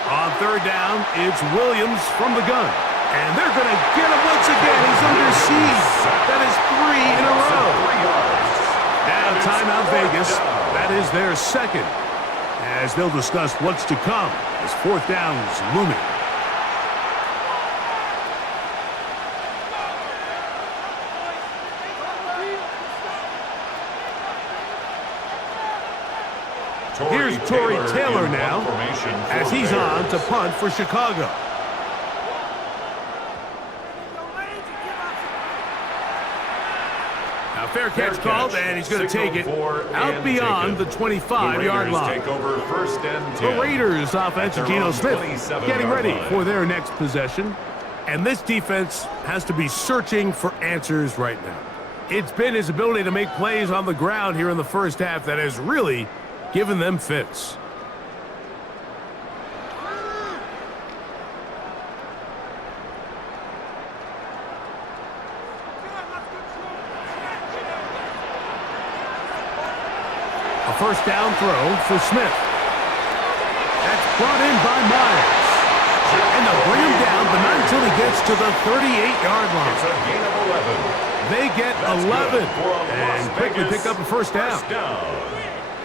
On third down, it's Williams from the gun. And they're going to get him once again. He's under siege. That is 3 in a row. Now timeout Vegas. That is their second. As they'll discuss what's to come as fourth down is looming. Here's Tory Taylor now, as he's on to punt for Chicago. Now fair catch called, and he's going to take it out beyond the 25-yard line. Take over first and 10. The Raiders offense, Geno Smith, getting ready for their next possession. And this defense has to be searching for answers right now. It's been his ability to make plays on the ground here in the first half that has really given them fits. A first down throw for Smith. That's brought in by Myers. And they'll bring him down, but not until he gets to the 38-yard line. It's a gain of 11. They get 11 and quickly pick up a first down.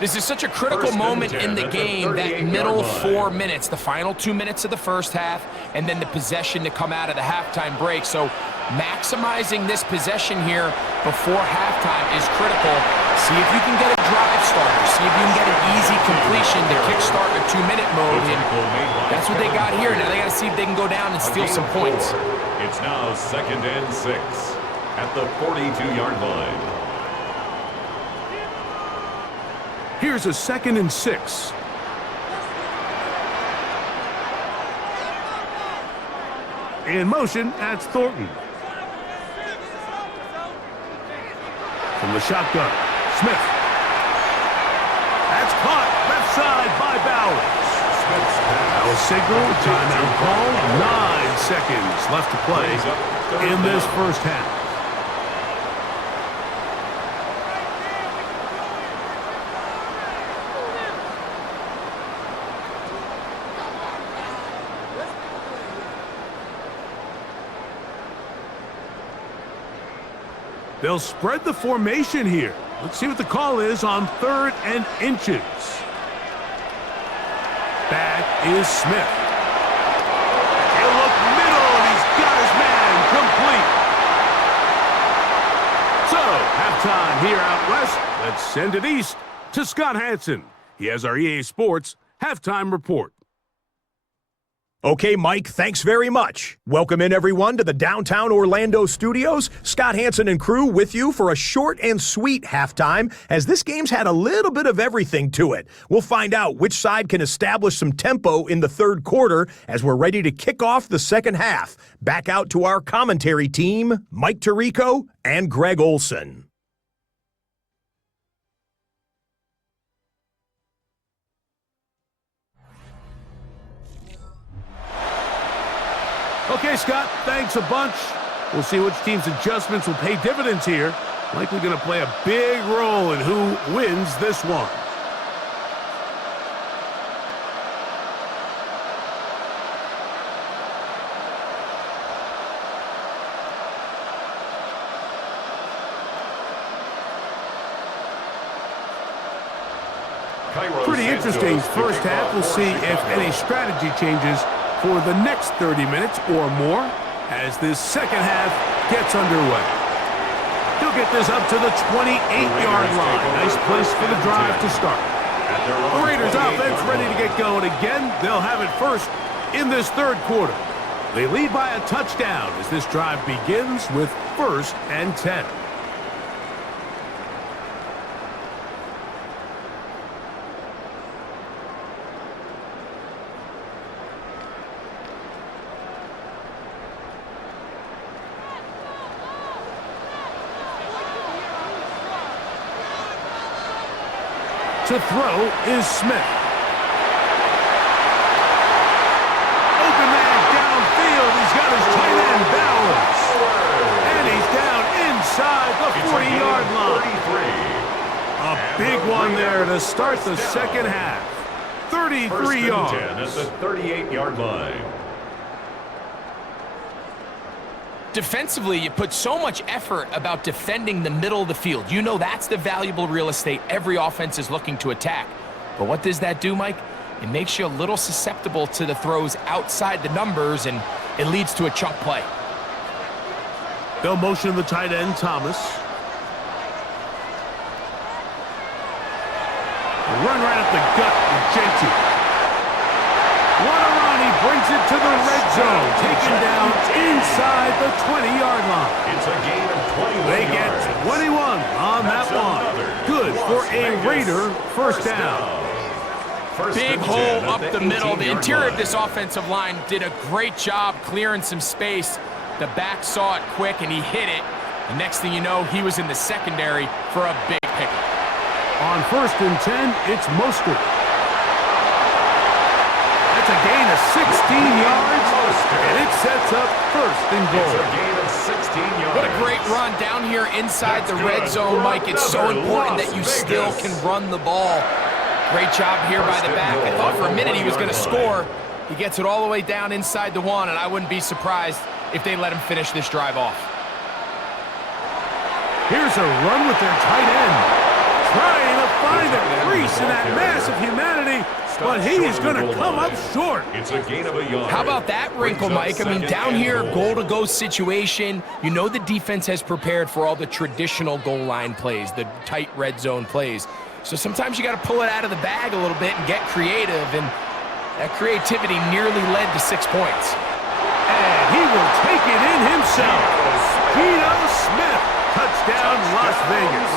This is such a critical moment in the game, that middle 4 minutes, the final 2 minutes of the first half, and then the possession to come out of the halftime break. So maximizing this possession here before halftime is critical. See if you can get a drive starter. See if you can get an easy completion to kickstart a 2-minute mode. And that's what they got here. Now they got to see if they can go down and steal some points. It's now 2nd and 6 at the 42-yard line. Here's a 2nd and 6. In motion, that's Thornton. From the shotgun, Smith. That's caught left side by Bowers. That was signal, timeout call. 9 seconds left to play in this first half. They'll spread the formation here. Let's see what the call is on 3rd and inches. Back is Smith. He'll look middle, and he's got his man complete. So, halftime here out west. Let's send it east to Scott Hansen. He has our EA Sports halftime report. Okay, Mike, thanks very much. Welcome in, everyone, to the downtown Orlando studios. Scott Hansen and crew with you for a short and sweet halftime, as this game's had a little bit of everything to it. We'll find out which side can establish some tempo in the third quarter as we're ready to kick off the second half. Back out to our commentary team, Mike Tirico and Greg Olson. Okay, Scott, thanks a bunch. We'll see which team's adjustments will pay dividends here. Likely going to play a big role in who wins this one. Pretty interesting first half. We'll see if any strategy changes for the next 30 minutes or more as this second half gets underway. He'll get this up to the 28-yard line. Nice place for the drive to start. The Raiders offense ready to get going again. They'll have it first in this third quarter. They lead by a touchdown as this drive begins with 1st and 10. To throw is Smith. Open man downfield. He's got his tight end Bowers. And he's down inside the 40-yard line. A big one there to start the second half. 33 yards. At the 38-yard line. Defensively, you put so much effort about defending the middle of the field. You know that's the valuable real estate every offense is looking to attack. But what does that do, Mike? It makes you a little susceptible to the throws outside the numbers, and it leads to a chunk play. They'll motion the tight end, Thomas. Run right up the gut with Genty. What a run, he brings it to the red zone, taken down inside the 20-yard line. It's a gain of 21 They yards. get 21 on that one. Good for a Raider first down. Big hole up the middle. The interior of this offensive line did a great job clearing some space. The back saw it quick, and he hit it. The next thing you know, he was in the secondary for a big pickup. On 1st and 10, it's Mostert. That's a gain of 16 yards, and it sets up 1st and goal. It's a gain of 16 yards. What a great run down here inside the red zone, Mike. It's so important that you still can run the ball. Great job here by the back. I thought for a minute he was going to score. He gets it all the way down inside the 1, and I wouldn't be surprised if they let him finish this drive off. Here's a run with their tight end. Trying to find a crease in that mass of humanity, but he is going to come up short. It's a gain of a yard. How about that wrinkle, Mike? I mean, down here, goal-to-go situation. You know the defense has prepared for all the traditional goal line plays, the tight red zone plays. So sometimes you got to pull it out of the bag a little bit and get creative, and that creativity nearly led to 6 points. And he will take it in himself. Geno Smith, touchdown Las Vegas.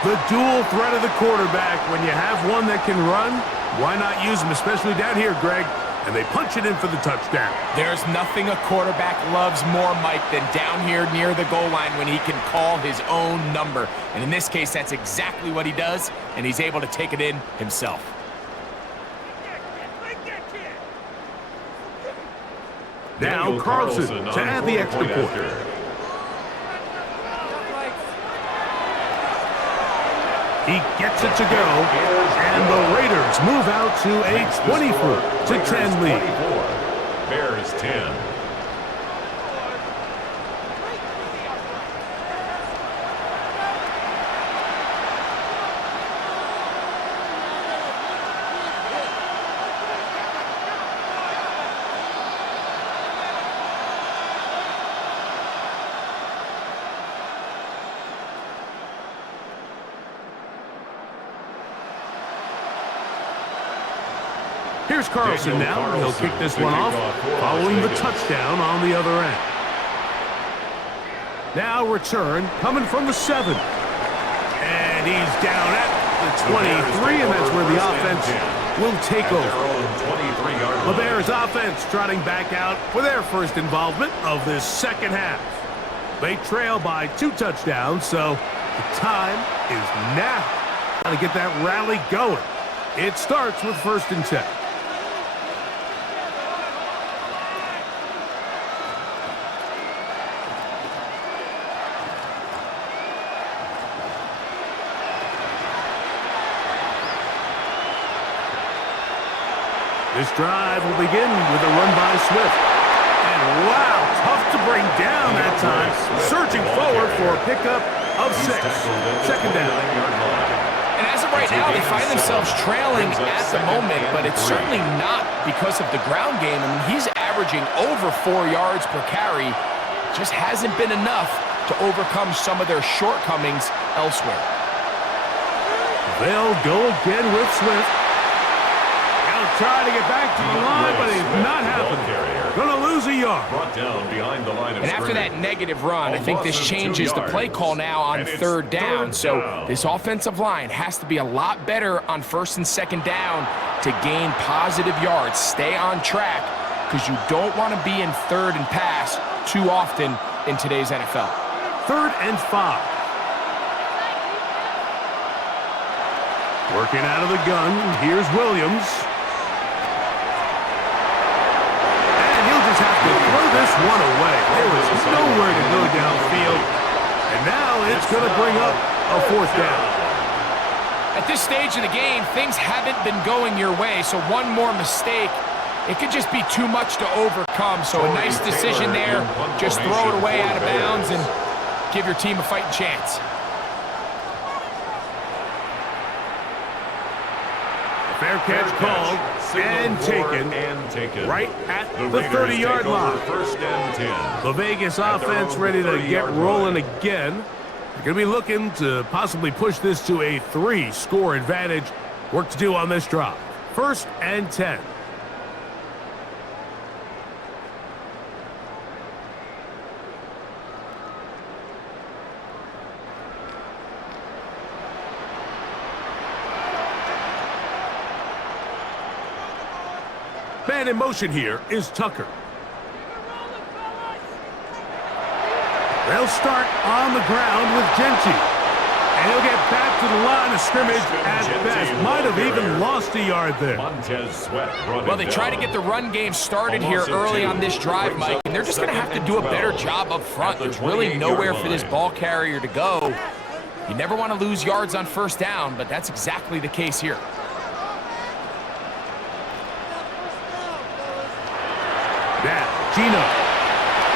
The dual threat of the quarterback. When you have one that can run, why not use him, especially down here, Greg? And they punch it in for the touchdown. There's nothing a quarterback loves more, Mike, than down here near the goal line when he can call his own number. And in this case, that's exactly what he does, and he's able to take it in himself. Now Carlson to add the extra point. He gets it to go, and the Raiders move out to a 24-10 lead. Bears 10. Here's Carlson now. He'll kick this one off, following the touchdown on the other end. Now return, coming from the 7. And he's down at the 23, and that's where the offense will take over. The Bears offense trotting back out for their first involvement of this second half. They trail by 2 touchdowns, so the time is now. Got to get that rally going. It starts with 1st and 10. This drive will begin with a run by Swift. And wow, tough to bring down that time. Searching forward for a pickup of 6. Second down. And as of right now, they find themselves trailing at the moment, but it's certainly not because of the ground game. I mean, he's averaging over 4 yards per carry. Just hasn't been enough to overcome some of their shortcomings elsewhere. They'll go again with Swift. Trying to get back to the line, but it's not happening. Gonna lose a yard. Brought down behind the line of and after that negative run, I think this changes the play call now on 3rd down. So this offensive line has to be a lot better on 1st and 2nd down to gain positive yards. Stay on track, because you don't want to be in 3rd and pass too often in today's NFL. 3rd and 5. Working out of the gun, here's Williams. Have to throw this one away. There was nowhere to go downfield. And now it's going to bring up a 4th down. At this stage of the game, things haven't been going your way, so one more mistake, it could just be too much to overcome. So a nice decision there. Just throw it away out of bounds and give your team a fighting chance. Fair catch called and taken right at the 30-yard line. 1st and 10. The Vegas offense ready to get rolling again. They're going to be looking to possibly push this to a 3-score advantage. Work to do on this drive. 1st and 10. Man in motion here is Tucker. They'll start on the ground with Genty. And he'll get back to the line of scrimmage at best. Might have even lost a yard there. Well, they try to get the run game started here early on this drive, Mike, and they're just going to have to do a better job up front. There's really nowhere for this ball carrier to go. You never want to lose yards on 1st down, but that's exactly the case here. Now, Gino.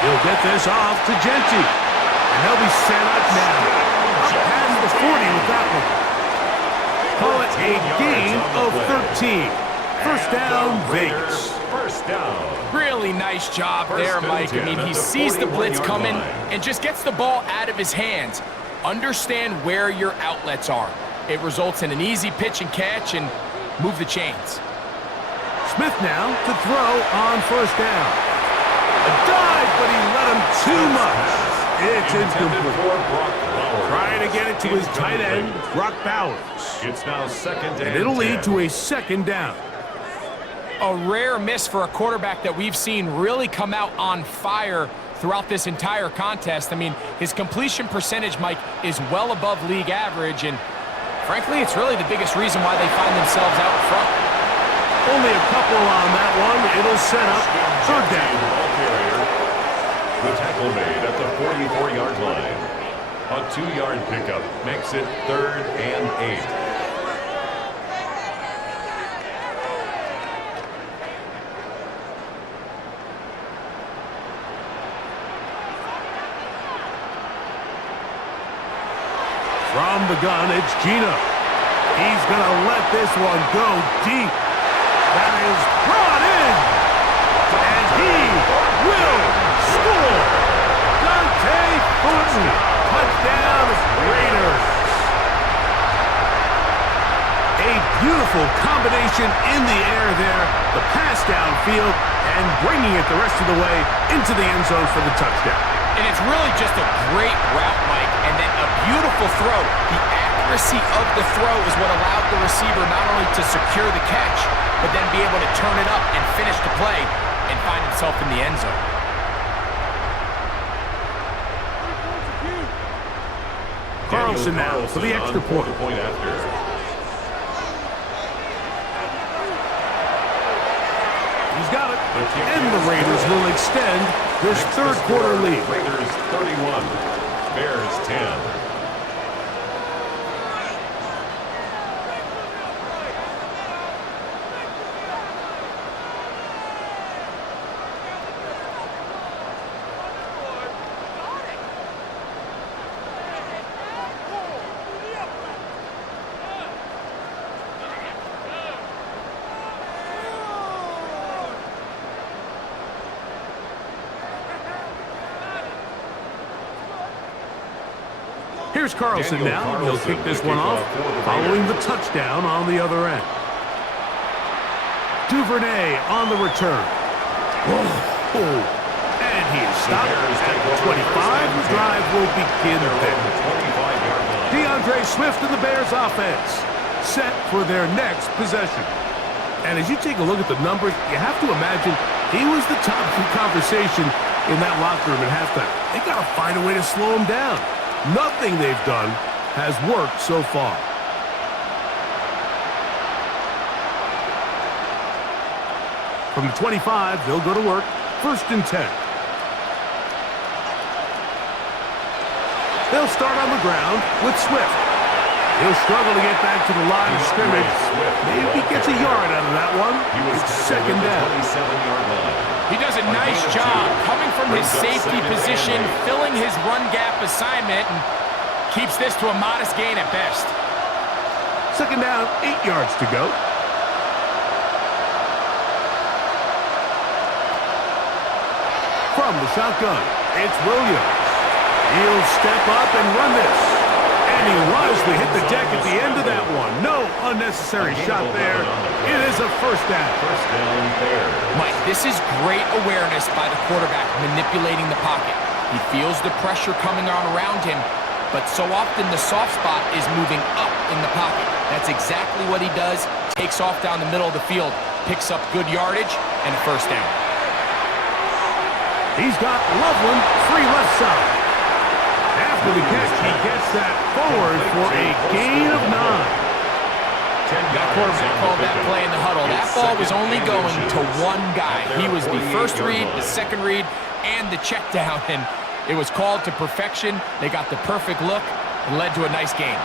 He'll get this off to Genty. And they'll be set up now. Up past the 40 with that one. Call it a gain of 13. 1st down, Vegas. 1st down. Really nice job there, Mike. I mean, he sees the blitz coming and just gets the ball out of his hands. Understand where your outlets are. It results in an easy pitch and catch and move the chains. Smith now to throw on 1st down. A dive, but he let him too much. It's incomplete. Trying to get it to his tight end, Brock Bowers. It's now 2nd and it'll lead to a 2nd down. A rare miss for a quarterback that we've seen really come out on fire throughout this entire contest. I mean, his completion percentage, Mike, is well above league average, and frankly, it's really the biggest reason why they find themselves out front. Only a couple on that one. It'll set up 3rd down. The tackle made at the 44-yard line. A 2-yard pickup makes it 3rd and 8. From the gun, it's Gino. He's going to let this one go deep. That is brought in. And he will score. Dante Thornton. Touchdown, Raiders. A beautiful Beautiful combination in the air there. The pass downfield and bringing it the rest of the way into the end zone for the touchdown. And it's really just a great route, Mike, and then a beautiful throw. The accuracy of the throw is what allowed the receiver not only to secure the catch, but then be able to turn it up and finish the play and find himself in the end zone. Carlson now for the extra point. He's got it. And the Raiders will extend this third quarter lead. Raiders 31, Bears 10. Here's Carlson now. He'll kick this one off following the touchdown on the other end. Duvernay on the return. Oh. And he is stopped at the 25. The drive will begin there. DeAndre Swift and the Bears offense set for their next possession. And as you take a look at the numbers, you have to imagine he was the top of the conversation in that locker room at halftime. They got to find a way to slow him down. Nothing they've done has worked so far. From the 25, they'll go to work. 1st and 10. They'll start on the ground with Swift. He'll struggle to get back to the line of scrimmage. Maybe he gets a yard out of that one. It's 2nd down. He does a nice job coming from his safety position, filling his run gap assignment, and keeps this to a modest gain at best. 2nd down, 8 yards to go. From the shotgun, it's Williams. He'll step up and run this. And he wisely hit the deck at the end of that one. No unnecessary shot there. It is a 1st down. Mike, this is great awareness by the quarterback manipulating the pocket. He feels the pressure coming on around him, but so often the soft spot is moving up in the pocket. That's exactly what he does. Takes off down the middle of the field, picks up good yardage, and a 1st down. He's got Loveland free left side. After the catch, he gets that forward for a gain of 9. That quarterback called that play in the huddle. That ball was only going to one guy. He was the first read, the second read, and the check down, and it was called to perfection. They got the perfect look and led to a nice game.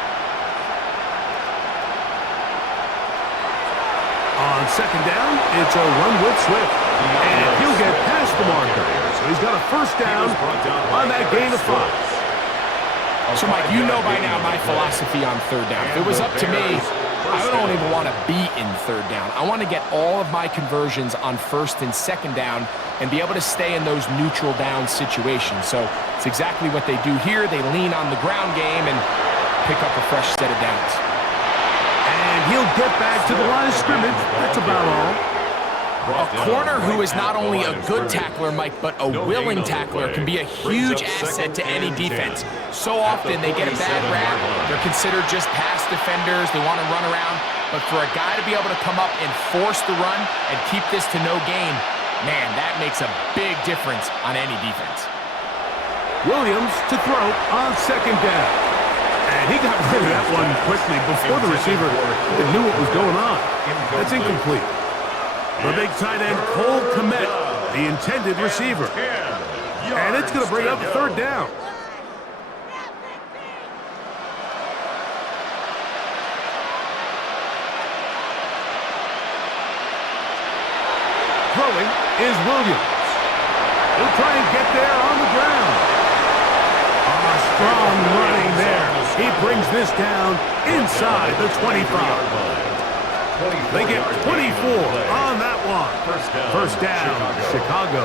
On 2nd down, it's a run with Swift. And he'll get past the marker. So he's got a 1st down on that gain of 5. So, Mike, you know by now my philosophy on 3rd down. If it was up to me, I don't even want to be in 3rd down. I want to get all of my conversions on 1st and 2nd down and be able to stay in those neutral down situations. So it's exactly what they do here. They lean on the ground game and pick up a fresh set of downs. And he'll get back to the line of scrimmage. That's about all. A corner who is not only a good tackler, Mike, but a willing tackler can be a huge asset to any defense. So often they get a bad rap. They're considered just pass defenders. They want to run around. But for a guy to be able to come up and force the run and keep this to no gain, man, that makes a big difference on any defense. Williams to throw on 2nd down. And he got rid of that one quickly before the receiver even knew what was going on. That's incomplete. The big tight end, Cole Kmet, the intended receiver. And it's going to bring up 3rd down. Throwing is Williams. He'll try and get there on the ground. Strong running there. He brings this down inside the 25. They get 24 on that one. 1st down, Chicago.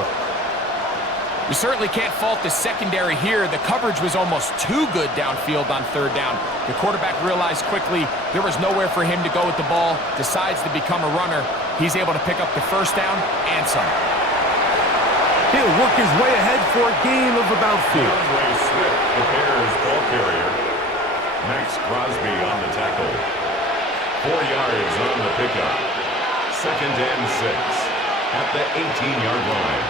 You certainly can't fault the secondary here. The coverage was almost too good downfield on third down. The quarterback realized quickly there was nowhere for him to go with the ball, decides to become a runner. He's able to pick up the first down and some. He'll work his way ahead for a gain of about 4. DeAndre Swift, the Bears ball carrier. Max Crosby on the tackle. 4 yards on the pickup. 2nd and 6 at the 18-yard line.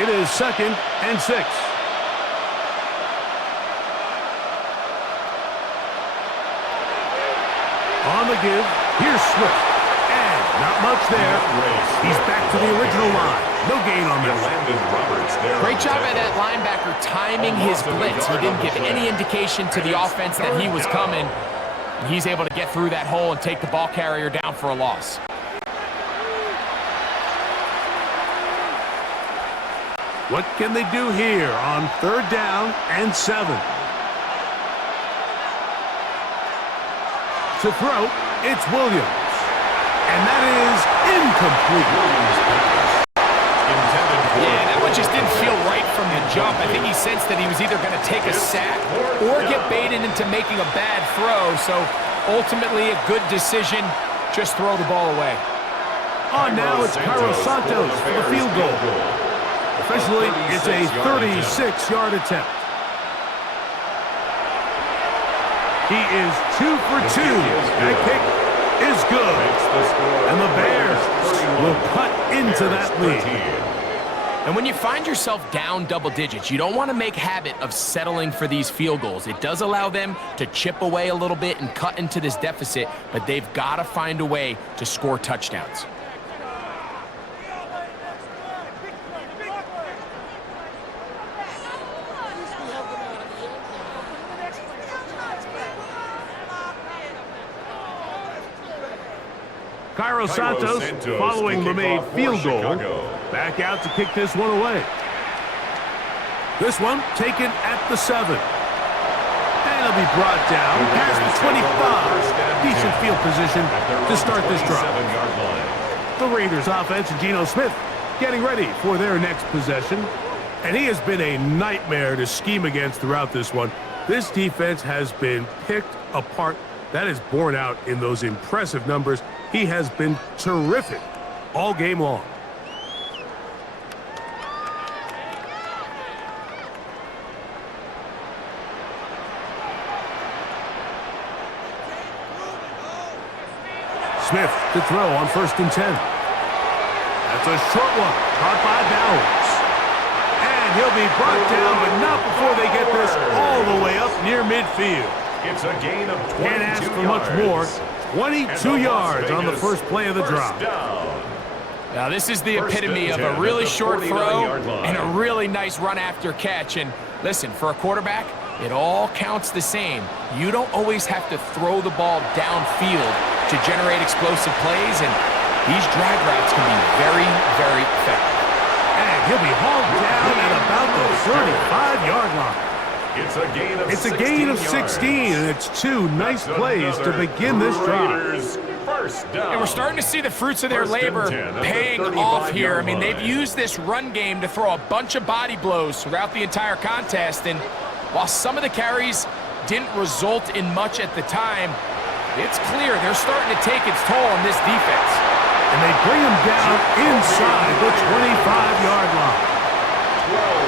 It is 2nd and 6. On the give, here's Swift. And not much there. He's back to the original line. No gain on this. Great job by that linebacker timing his blitz. He didn't give any indication to the offense that he was coming. And he's able to get through that hole and take the ball carrier down for a loss. What can they do here on 3rd down and 7? To throw, it's Williams. And that is incomplete. Yeah, that one just didn't feel right from the jump. I think he sensed that he was either going to take a sack or get baited into making a bad throw. So ultimately a good decision. Just throw the ball away. On now, it's Cairo Santos for the field goal. Officially, it's a 36-yard attempt. He is 2 for 2. That kick is good. And the Bears will cut into that lead. And when you find yourself down double digits, you don't want to make habit of settling for these field goals. It does allow them to chip away a little bit and cut into this deficit, but they've got to find a way to score touchdowns. Cairo Santos, following the made field goal, back out to kick this one away. This one taken at the 7. And it'll be brought down past the 25. Decent field position to start this drive. The Raiders offense and Geno Smith getting ready for their next possession. And he has been a nightmare to scheme against throughout this one. This defense has been picked apart. That is borne out in those impressive numbers. He has been terrific all game long. Smith to throw on 1st and 10. That's a short one, caught by Bowers. And he'll be brought down, but not before they get this all the way up near midfield. It's a gain of 22 Can't ask for yards. much more. 22 yards on the first play of the drive. Now this is the epitome of a really short throw and a really nice run after catch. And listen, for a quarterback, it all counts the same. You don't always have to throw the ball downfield to generate explosive plays, and these drag routes can be very, very effective. And he'll be hauled down at about the 35-yard line. It's a gain of 16, and it's 2 nice plays to begin this drive. First down. And we're starting to see the fruits of their labor paying off here. I mean, they've used this run game to throw a bunch of body blows throughout the entire contest, and while some of the carries didn't result in much at the time, it's clear they're starting to take its toll on this defense. And they bring him down inside the 25-yard line.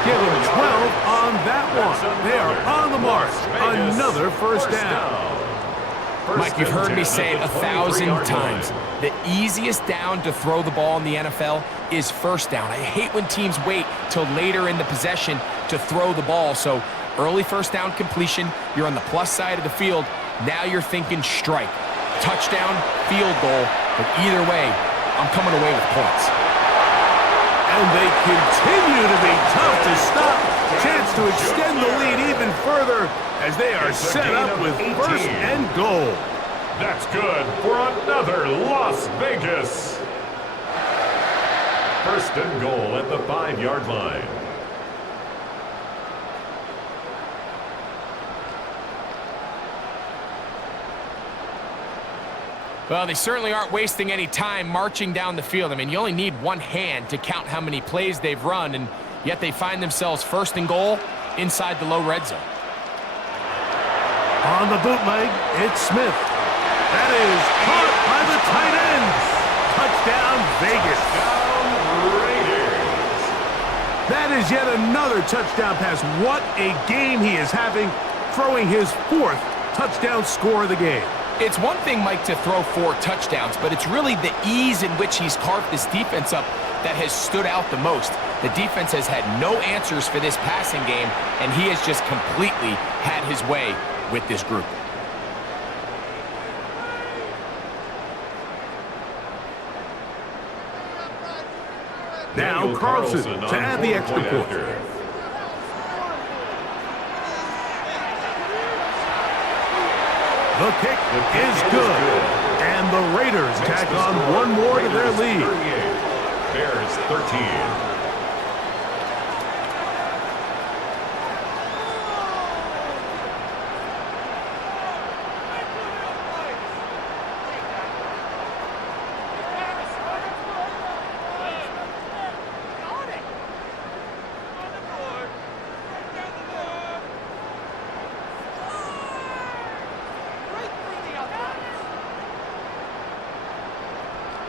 Give him 12 on that one. They are on the mark. Another first down. Mike, you've heard me say it 1,000 times. The easiest down to throw the ball in the NFL is first down. I hate when teams wait till later in the possession to throw the ball. So early first down completion, you're on the plus side of the field. Now you're thinking strike, touchdown, field goal. But either way, I'm coming away with points. And they continue to be tough to stop. Chance to extend the lead even further as they are set up with 1st and goal. That's good for another Las Vegas. 1st and goal at the 5-yard line. Well, they certainly aren't wasting any time marching down the field. I mean, you only need one hand to count how many plays they've run, and yet they find themselves first and goal inside the low red zone. On the bootleg, it's Smith. That is caught by the tight end. Touchdown, Vegas. That is yet another touchdown pass. What a game he is having, throwing his 4th touchdown score of the game. It's one thing, Mike, to throw 4 touchdowns, but it's really the ease in which he's carved this defense up that has stood out the most. The defense has had no answers for this passing game, and he has just completely had his way with this group. Now Carlson to add the extra point. The kick is good. And the Raiders tack on one more to their lead. Bears 13.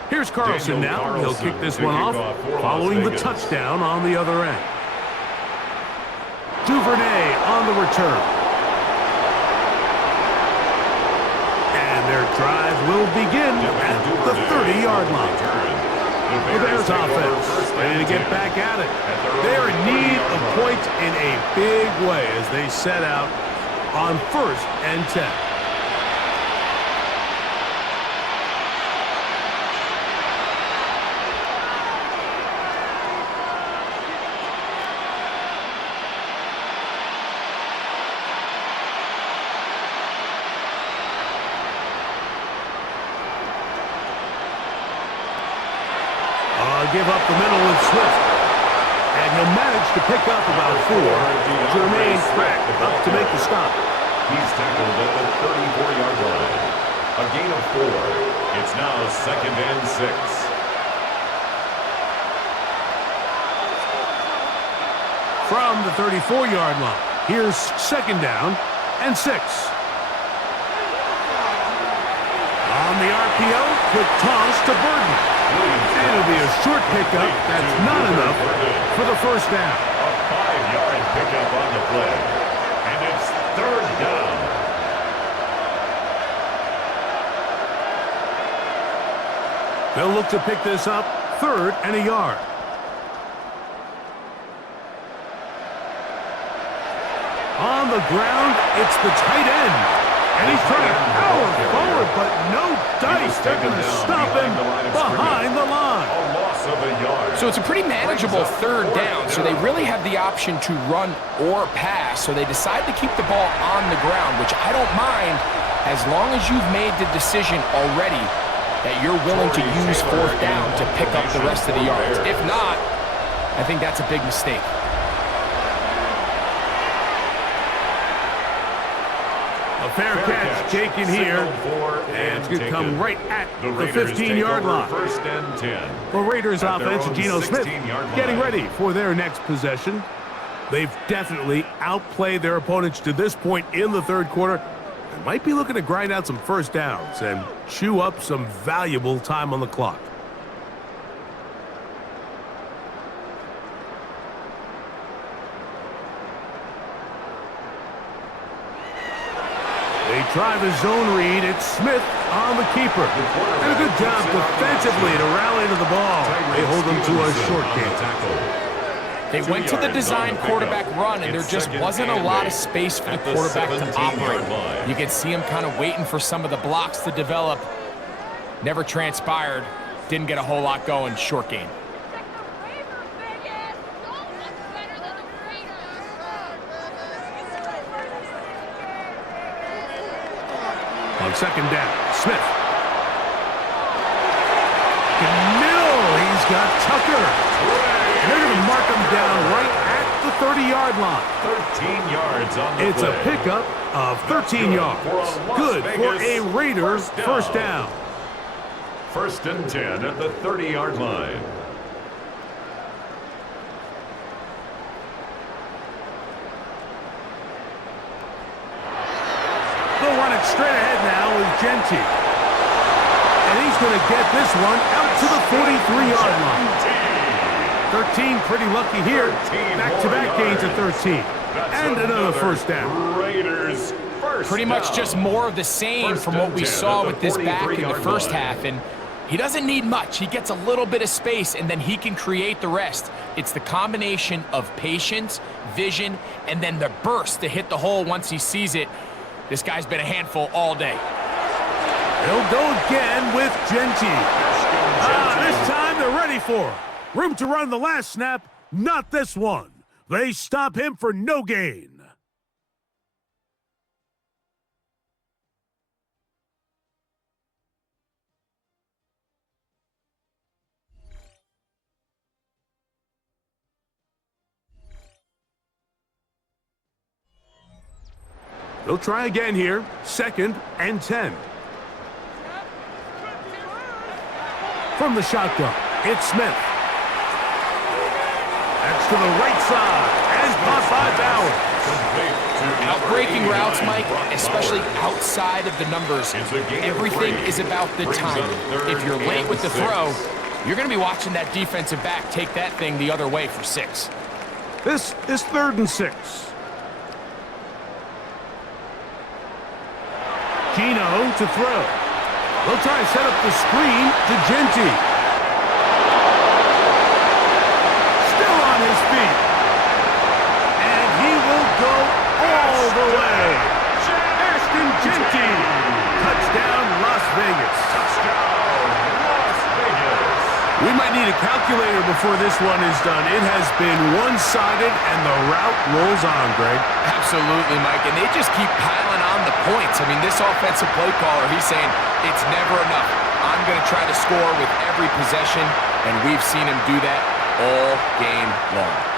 Here's Carlson now. He'll kick this one off following the touchdown on the other end. Duvernay on the return. And their drive will begin at the 30-yard line. The Bears offense ready to get back at it. They are in need of points in a big way as they set out on 1st and 10. Give up the middle with Swift. And he'll manage to pick up about 4. Jermaine Pratt up to make the stop. He's tackled at the 34-yard line. A gain of 4. It's now 2nd and 6. From the 34-yard line, here's 2nd down and 6. On the RPO, quick toss to Burton. And it'll be a short pickup. That's not enough for the 1st down. A 5-yard pickup on the play. And it's 3rd down. They'll look to pick this up 3rd and a yard. On the ground, it's the tight end. And he's trying to power forward, but no dice. They're going to stop him behind the line. A loss of a yard. So it's a pretty manageable 3rd down, so they really have the option to run or pass, so they decide to keep the ball on the ground, which I don't mind as long as you've made the decision already that you're willing to use 4th down to pick up the rest of the yards. If not, I think that's a big mistake. A fair catch taken here, and it's going to come right at the 15-yard line. 1st and 10. The Raiders offense and Geno Smith getting ready for their next possession. They've definitely outplayed their opponents to this point in the 3rd quarter. They might be looking to grind out some 1st downs and chew up some valuable time on the clock. They try the zone read. It's Smith on the keeper. And a good job defensively to rally to the ball. They hold them to a short game. They went to the design quarterback run, and there just wasn't a lot of space for the quarterback to operate. You could see him kind of waiting for some of the blocks to develop. Never transpired. Didn't get a whole lot going. Short game. On 2nd down, Smith. Middle, he's got Tucker. And they're going to mark him down right at the 30-yard line. 13 yards on the It's play. a pickup of 13 yards. Good for a Raiders 1st down. First and 10 at the 30-yard line. They'll run it straight ahead now with Genty. And he's going to get this one out to the 43-yard line. 13 pretty lucky here. Back-to-back gains of 13. And another first down. Raiders first Pretty much down. just more of the same from what we saw with this back in the first half. And he doesn't need much. He gets a little bit of space, and then he can create the rest. It's the combination of patience, vision, and then the burst to hit the hole once he sees it. This guy's been a handful all day. They'll go again with Genty. This time they're ready for him. Room to run the last snap, not this one. They stop him for no gain. They'll try again here. 2nd and 10. From the shotgun, it's Smith. That's to the right side, and caught by Bauer. Outbreaking routes, Mike, especially outside of the numbers, everything is about the timing. If you're late with the throw, you're going to be watching that defensive back take that thing the other way for 6. This is 3rd and 6. Keno to throw. They'll try to set up the screen to Genty. Still on his feet. And he will go all the way. Ashton Genty. Touchdown, Las Vegas. We might need a calculator before this one is done. It has been one-sided, and the route rolls on, Greg. Absolutely, Mike, and they just keep piling on the points. I mean, this offensive play caller, he's saying it's never enough. I'm going to try to score with every possession, and we've seen him do that all game long.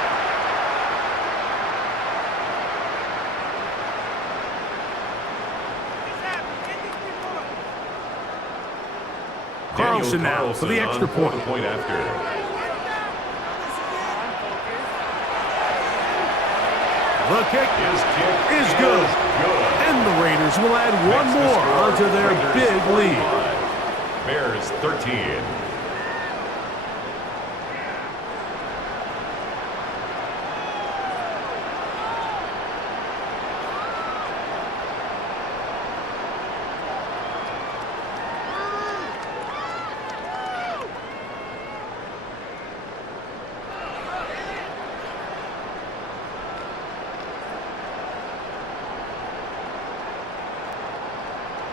Carlson now for the extra point. After. The kick is good. And the Raiders will add one more onto their big lead. Bears 13.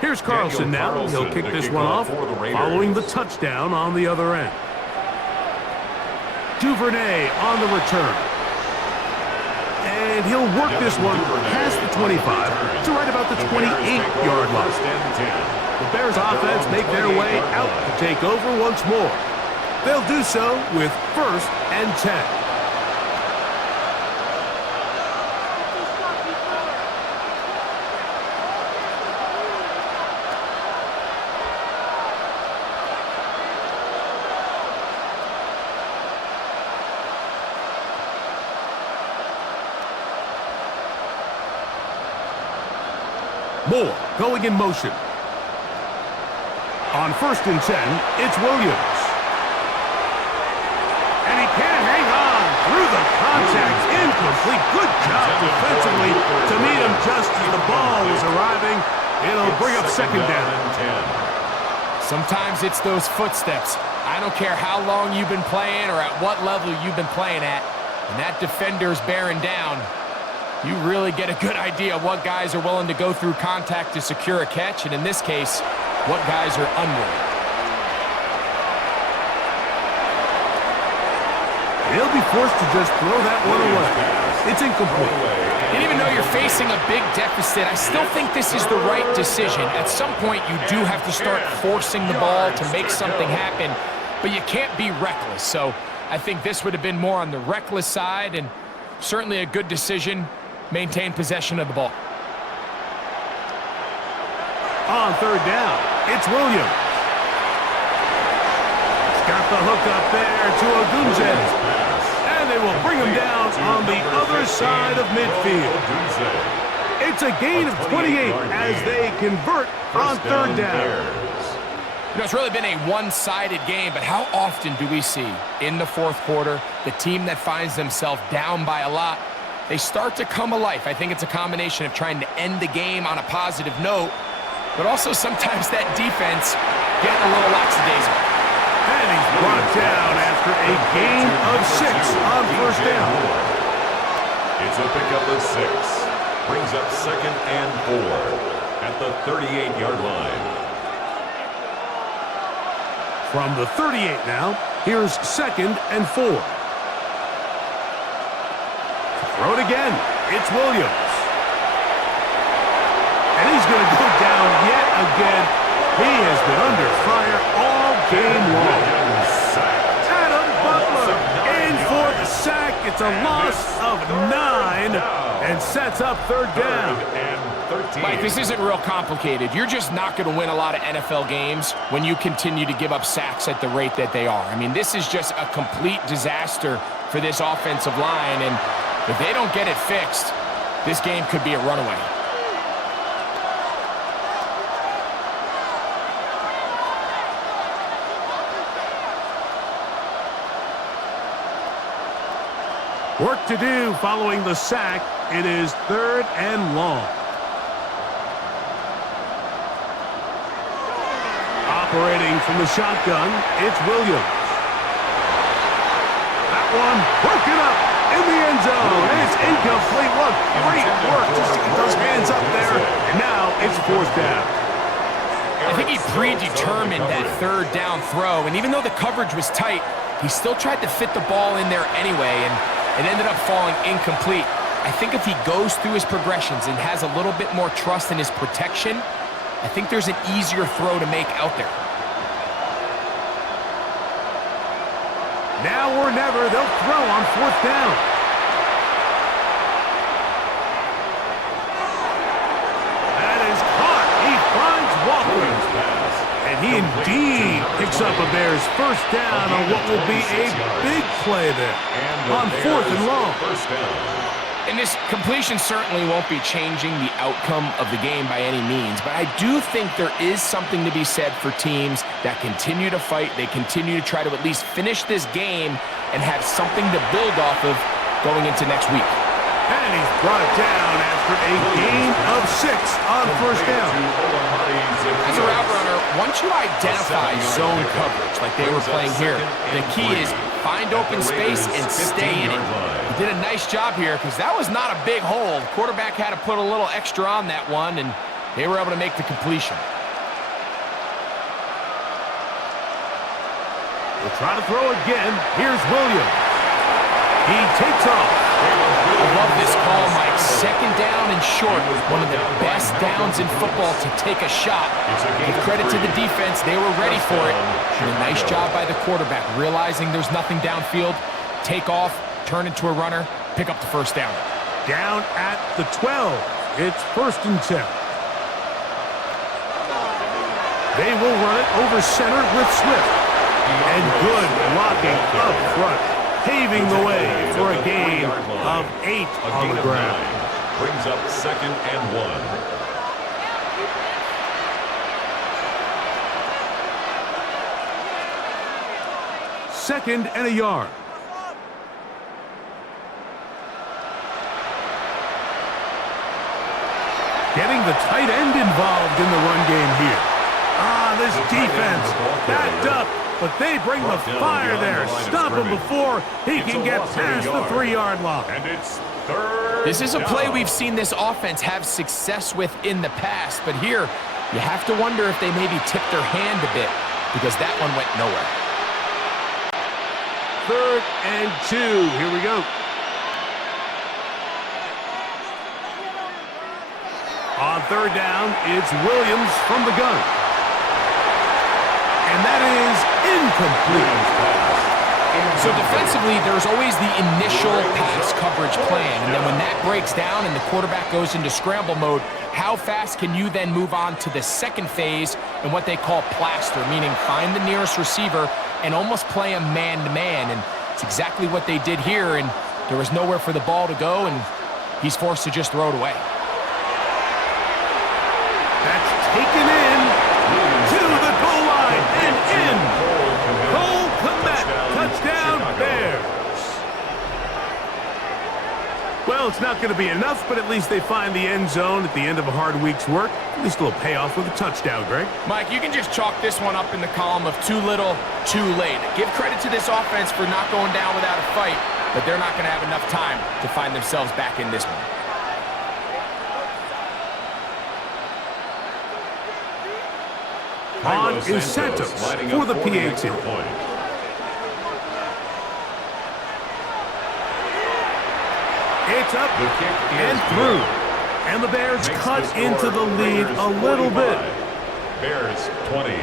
Here's Carlson now. He'll kick this one off following the touchdown on the other end. Duvernay on the return. And he'll work this one past the 25 to right about the 28-yard line. The Bears offense make their way out to take over once more. They'll do so with 1st and 10. Moore going in motion. On 1st and 10, it's Williams. And he can't hang on through the contact. Incomplete. Good job defensively to meet him just as the ball was arriving. It'll bring up 2nd down. Sometimes it's those footsteps. I don't care how long you've been playing or at what level you've been playing at. And that defender's bearing down. You really get a good idea of what guys are willing to go through contact to secure a catch, and in this case, what guys are unwilling. He'll be forced to just throw that one away. It's incomplete. And even though you're facing a big deficit, I still think this is the right decision. At some point, you do have to start forcing the ball to make something happen, but you can't be reckless. So I think this would have been more on the reckless side, and certainly a good decision. Maintain possession of the ball. On 3rd down, it's Williams. got the hook up there to Ogunze. And they will bring him down on the other side of midfield. It's a gain of 28 as they convert on third down. You know, it's really been a one-sided game, but how often do we see in the fourth quarter the team that finds themselves down by a lot, they start to come alive? I think it's a combination of trying to end the game on a positive note, but also sometimes that defense getting a little lackadaisical. And he's brought down after a gain of 6 on first down. It's a pickup of 6. Brings up 2nd and 4 at the 38-yard line. From the 38 now, here's 2nd and 4. Throw it again. It's Williams. And he's going to go down yet again. He has been under fire all game long. Adam Butler in for the sack. It's a loss of 9 and sets up third down. Mike, this isn't real complicated. You're just not going to win a lot of NFL games when you continue to give up sacks at the rate that they are. I mean, this is just a complete disaster for this offensive line, and if they don't get it fixed, this game could be a runaway. Work to do following the sack. It is 3rd and long. Operating from the shotgun, it's Williams. That one broken up in the end zone. And it's incomplete. What great work just to get those hands up there. And now it's 4th down. I think he predetermined that third down throw, and even though the coverage was tight, he still tried to fit the ball in there anyway, and it ended up falling incomplete. I think if he goes through his progressions and has a little bit more trust in his protection, I think there's an easier throw to make out there. Now or never, they'll throw on 4th down. That is caught. He finds Walker. And he indeed picks up a Bears first down on what will be a big play there on 4th and long. And this completion certainly won't be changing the outcome of the game by any means, but I do think there is something to be said for teams that continue to fight. They continue to try to at least finish this game and have something to build off of going into next week. And he's brought down after a gain of 6 on first down. As a route runner, once you identify zone coverage like they were playing here, the key is find open space and stay in it. He did a nice job here because that was not a big hole. The quarterback had to put a little extra on that one, and they were able to make the completion. We'll try to throw again. Here's Williams. He takes off. I love this call, Mike. 2nd down and short. One of the best downs in football to take a shot. Give credit to the defense. They were ready for it. And a nice job by the quarterback, realizing there's nothing downfield. Take off, turn into a runner, pick up the first down. Down at the 12. It's 1st and 10. They will run it over center with Swift. And good blocking up front, paving the way for a gain of 8 on the ground. Brings up 2nd and 1. Second and a yard. Getting the tight end involved in the run game here. This defense backed up, but they bring the fire there. Stop him before he can get past the 3-yard line. And it's 3rd. This is a play we've seen this offense have success with in the past, but here you have to wonder if they maybe tipped their hand a bit because that one went nowhere. 3rd and 2. Here we go. On 3rd down, it's Williams from the gun. And that is incomplete. So defensively, there's always the initial pass coverage plan, and then when that breaks down and the quarterback goes into scramble mode, how fast can you then move on to the second phase and what they call plaster, meaning find the nearest receiver and almost play him man-to-man, and it's exactly what they did here, and there was nowhere for the ball to go, and he's forced to just throw it away. That's taken in to the goal line and in. Cole Kmet, touchdown Bears. Well, it's not going to be enough, but at least they find the end zone at the end of a hard week's work. At least a little payoff with a touchdown, Greg. Mike, you can just chalk this one up in the column of too little, too late. Give credit to this offense for not going down without a fight, but they're not going to have enough time to find themselves back in this one. On is Santos for the PAT. It's up and through. And the Bears cut into the lead a little bit. Bears 20.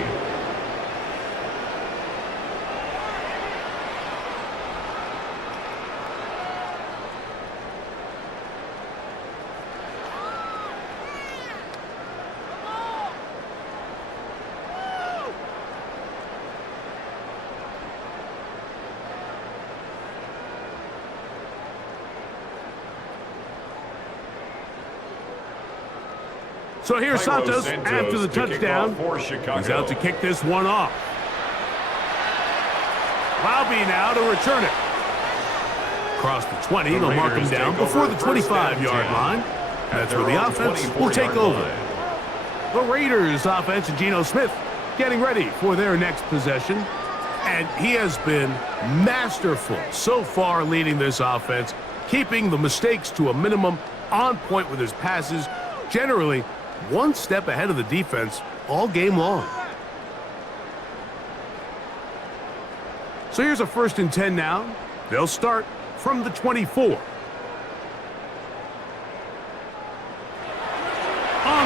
So here's Santos after the touchdown. He's out to kick this one off. Lowby now to return it. Across the 20, they'll mark him down before the 25-yard line. That's where the offense will take over. The Raiders offense and Geno Smith getting ready for their next possession. And he has been masterful so far leading this offense, keeping the mistakes to a minimum, on point with his passes, generally one step ahead of the defense all game long. So here's a 1st and 10 now. They'll start from the 24. On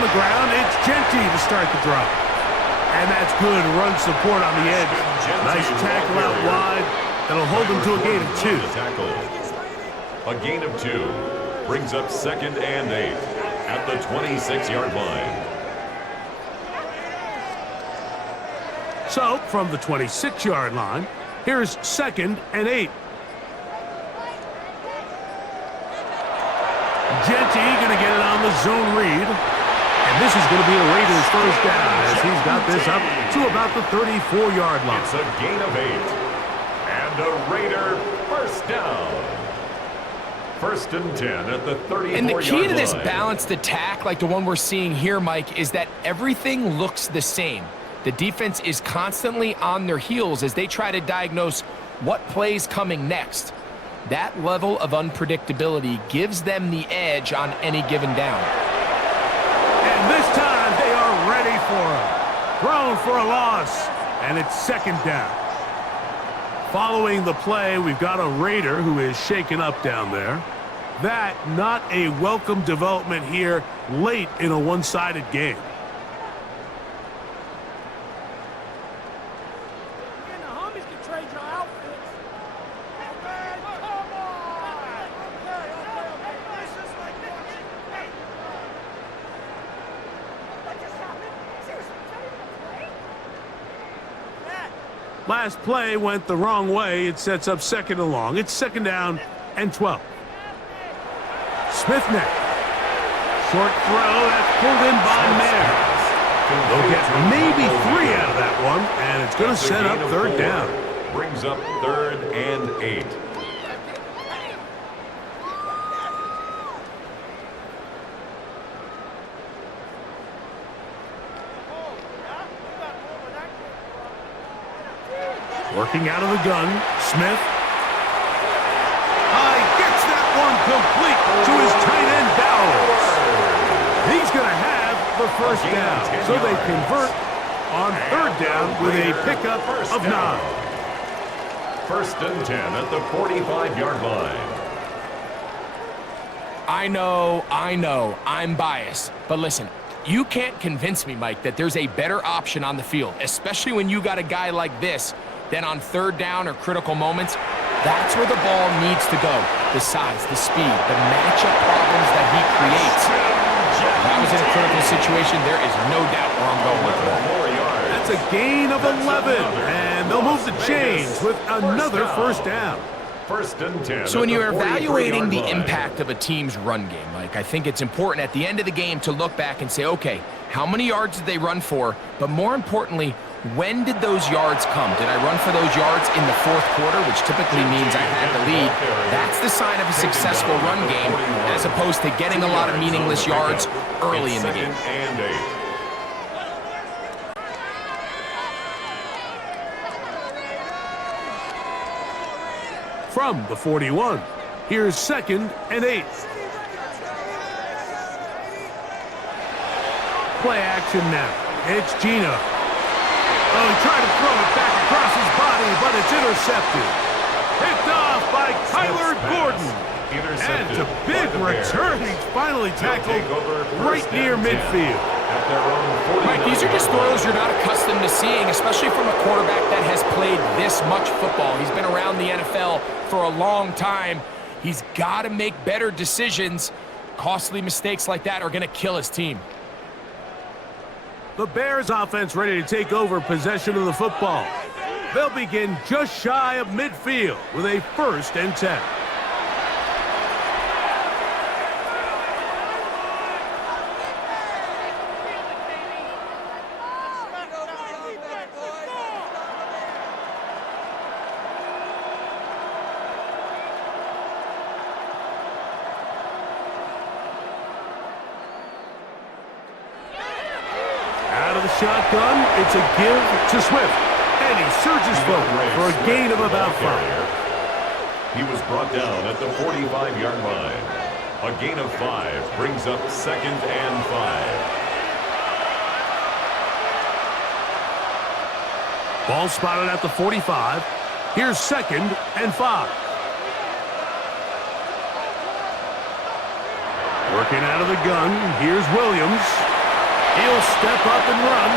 the ground, it's Genty to start the drive. And that's good run support on the edge. Nice tackle out wide. That'll hold them to a gain of 2. A gain of 2 brings up 2nd and 8. At the 26-yard line. So, from the 26-yard line, here's 2nd and 8. Genty going to get it on the zone read. And this is going to be a Raiders first down as he's got this up to about the 34-yard line. It's a gain of 8. And a Raider first down. 1st and 10 at the 34-yard line. And the key to this balanced attack, like the one we're seeing here, Mike, is that everything looks the same. The defense is constantly on their heels as they try to diagnose what play's coming next. That level of unpredictability gives them the edge on any given down. And this time they are ready for him. Thrown for a loss, and it's 2nd down. Following the play, we've got a Raider who is shaken up down there. That not a welcome development here late in a one-sided game. Last play went the wrong way. It sets up 2nd and long. It's 2nd down and 12. Smith next. Short throw. That's pulled in by Mayer. They'll get maybe 3 out of that one, and it's going to set up 3rd down. Brings up 3rd and 8. Working out of the gun, Smith. Gets that one complete to his tight end, Bowers. He's going to have the first down. So they convert on 3rd down with a pickup of 9. 1st and 10 at the 45-yard line. I know, I'm biased. But listen, you can't convince me, Mike, that there's a better option on the field, especially when you got a guy like this Then on third down or critical moments, that's where the ball needs to go. The size, the speed, the matchup problems that he creates. That was in a critical situation. There is no doubt where I'm going with that. That's a gain of 11, and they'll move the chains with another first down. First and 10. So when you're evaluating the impact of a team's run game, Mike, I think it's important at the end of the game to look back and say, okay, how many yards did they run for? But more importantly, when did those yards come? Did I run for those yards in the fourth quarter, which typically means I had the lead? That's the sign of a successful run game, as opposed to getting a lot of meaningless yards early in the game. And 8. From the 41, here's 2nd and 8. Play action now. It's Gino. Oh, he tried to throw it back across his body, but it's intercepted. Picked off by Kyler Gordon. And it's a big return. He's finally tackled right near midfield. Mike, these are just throws you're not accustomed to seeing, especially from a quarterback that has played this much football. He's been around the NFL for a long time. He's got to make better decisions. Costly mistakes like that are going to kill his team. The Bears offense ready to take over possession of the football. They'll begin just shy of midfield with a 1st and 10. Shotgun, it's a give to Swift, and he surges forward for a gain of about 5. He was brought down at the 45-yard line. A gain of 5 brings up 2nd and 5. Ball spotted at the 45. Here's 2nd and 5. Working out of the gun, here's Williams. He'll step up and run.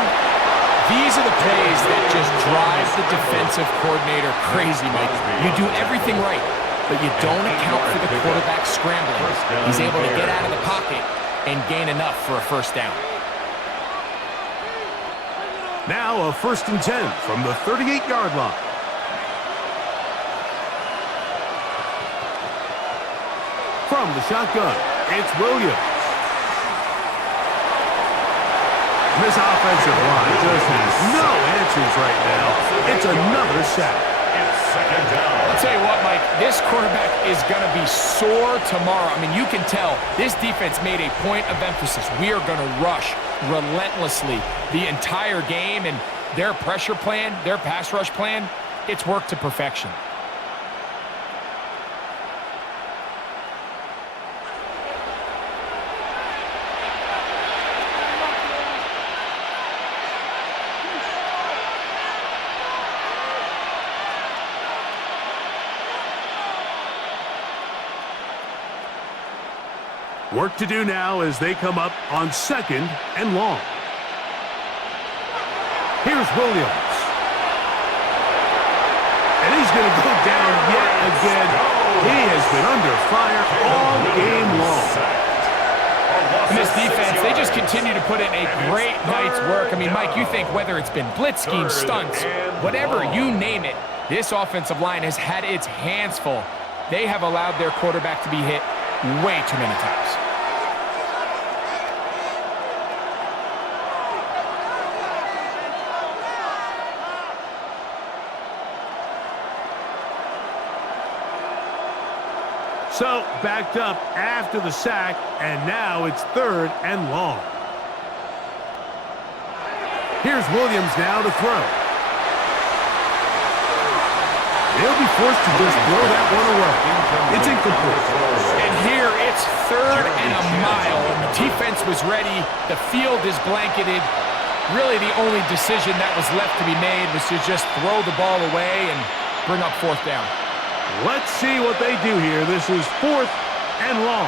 These are the plays that just drive the defensive coordinator crazy, Mike. You do everything right, but you don't account for the quarterback scrambling. He's able to get out of the pocket and gain enough for a first down. Now a 1st and 10 from the 38-yard line. From the shotgun, it's Williams. This offensive line just has no answers right now. It's another sack. It's 2nd down. I'll tell you what, Mike, this quarterback is going to be sore tomorrow. I mean, you can tell this defense made a point of emphasis. We are going to rush relentlessly the entire game, and their pressure plan, their pass rush plan, it's worked to perfection. Work to do now as they come up on 2nd and long. Here's Williams. And he's going to go down yet again. He has been under fire all game long. And this defense, they just continue to put in a great night's work. I mean, Mike, you think whether it's been blitz schemes, stunts, whatever you name it, this offensive line has had its hands full. They have allowed their quarterback to be hit way too many times. So, backed up after the sack, and now it's 3rd and long. Here's Williams now to throw. He'll be forced to just throw that one away. It's incomplete. And here it's 3rd and a mile, and the defense was ready. The field is blanketed. Really, the only decision that was left to be made was to just throw the ball away and bring up 4th down. Let's see what they do here. This is 4th and long.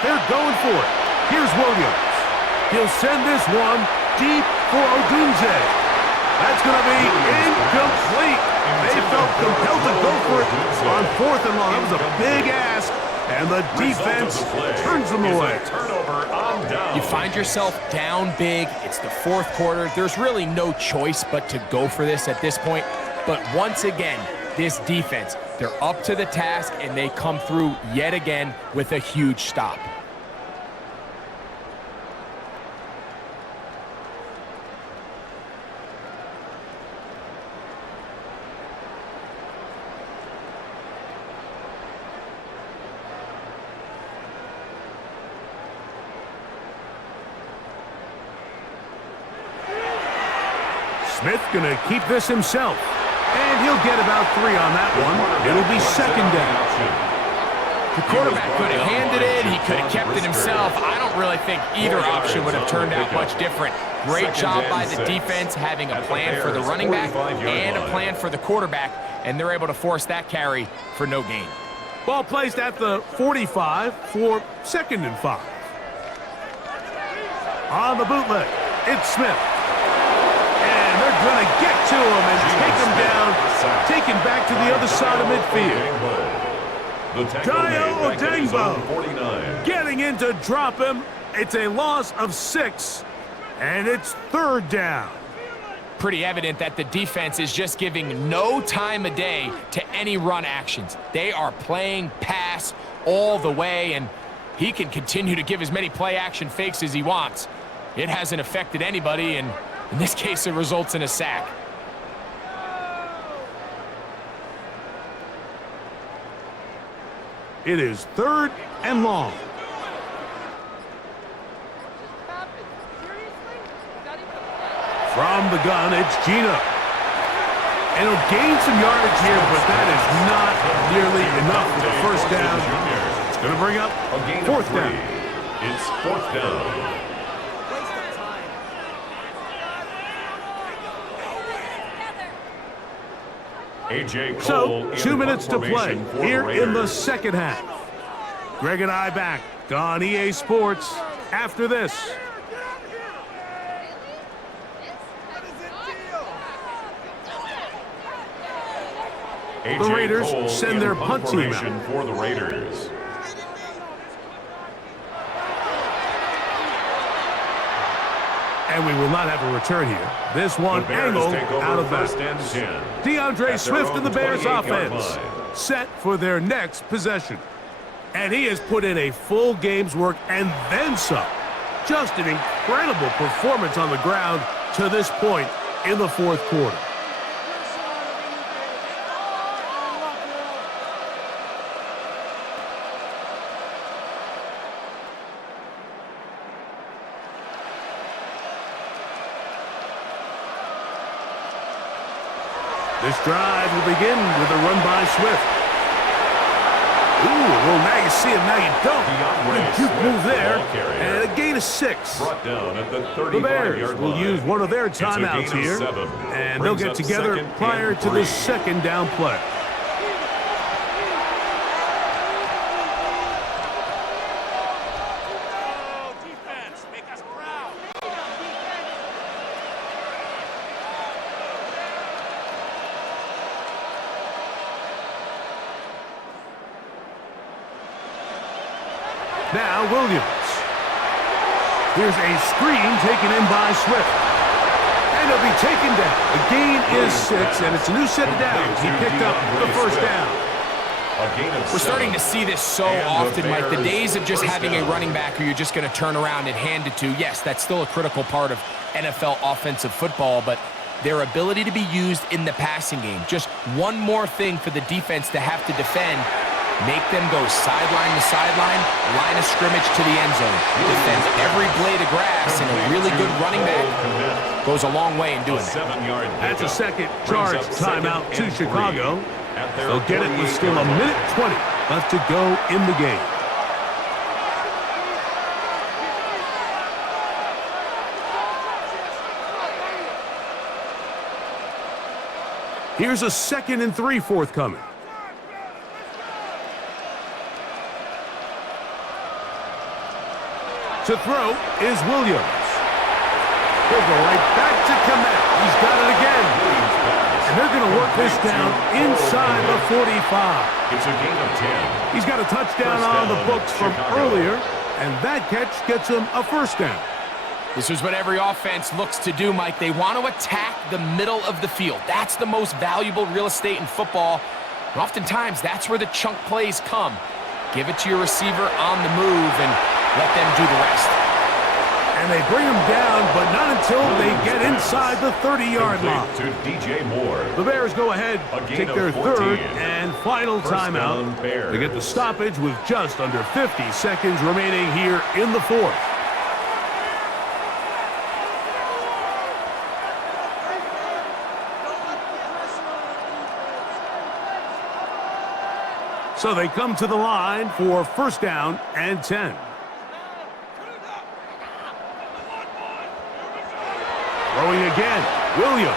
They're going for it. Here's Williams. He'll send this one deep for Odunze. That's going to be incomplete. They felt compelled to go for it on 4th and long. That was a big ask, and the defense turns them away. You find yourself down big. It's the 4th quarter. There's really no choice but to go for this at this point. But once again, this defense, they're up to the task, and they come through yet again with a huge stop. Smith going to keep this himself, and he'll get about 3 on that one. It'll be 2nd down. The quarterback could have handed it. He could have kept it himself. I don't really think either option would have turned out much different. Great job by the defense having a plan for the running back and a plan for the quarterback, and they're able to force that carry for no gain. Ball placed at the 45 for 2nd and 5. On the bootleg, it's Smith. They're going to get to him and take him down, taken back to the other side of midfield. Dio Odengbo getting in to drop him. It's a loss of 6, and it's 3rd down. Pretty evident that the defense is just giving no time of day to any run actions. They are playing pass all the way, and he can continue to give as many play-action fakes as he wants. It hasn't affected anybody, and in this case, it results in a sack. It is 3rd and long. From the gun, it's Gino. And he'll gain some yardage here, but that is not nearly enough for the 1st down. It's going to bring up 4th down. It's 4th down. So, 2 minutes to play here in the 2nd half. Greg and I back on EA Sports after this. The Raiders send their punt team out. For the Raiders. And we will not have a return here. This one angled out of bounds. DeAndre Swift and the Bears offense set for their next possession. And he has put in a full game's work and then some. Just an incredible performance on the ground to this point in the 4th quarter. This drive will begin with a run by Swift. Ooh, well, now you see him, now you don't. Good juke move there, and a gain of 6. The Bears will use one of their timeouts here, and they'll get together prior to the 2nd down play. Now Williams. Here's a screen taken in by Swift. And he'll be taken down. The gain is 6, and it's a new set of downs. He picked up the 1st down. We're starting to see this so often, Mike. The days of just having a running back who you're just going to turn around and hand it to, yes, that's still a critical part of NFL offensive football, but their ability to be used in the passing game, just one more thing for the defense to have to defend. Make them go sideline to sideline, line of scrimmage to the end zone. Defend every blade of grass, and a really good running back goes a long way in doing that. That's a second charge timeout to Chicago. They'll get it with still a minute 20 left to go in the game. Here's a 2nd and 3 forthcoming. To throw is Williams. He'll go right back to Komet. He's got it again. They're going to work this down inside the 45. It's a gain of 10. He's got a touchdown on the books from earlier, and that catch gets him a first down. This is what every offense looks to do, Mike. They want to attack the middle of the field. That's the most valuable real estate in football. And oftentimes, that's where the chunk plays come. Give it to your receiver on the move and let them do the rest. And they bring him down, but not until they get inside the 30-yard line. To DJ Moore. The Bears go ahead, take their 14. third and final timeout. They get the stoppage with just under 50 seconds remaining here in the fourth. So they come to the line for first down and 10. Throwing again, Williams.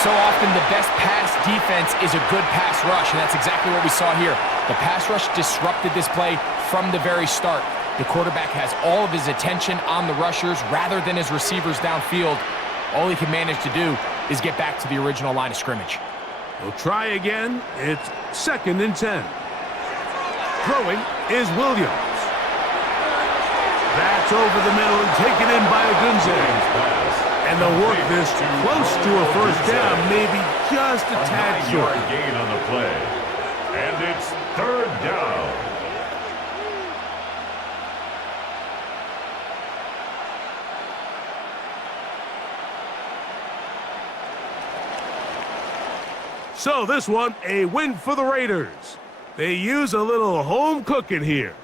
So often the best pass defense is a good pass rush, and that's exactly what we saw here. The pass rush disrupted this play from the very start. The quarterback has all of his attention on the rushers rather than his receivers downfield. All he can manage to do is get back to the original line of scrimmage. We'll try again. It's second and 10. Throwing is Williams. That's over the middle and taken in by Odunze. And they'll work this close to a first down, maybe just a tad short. A 9-yard gain on the play. And it's third down. So this one, a win for the Raiders. They use a little home cooking here.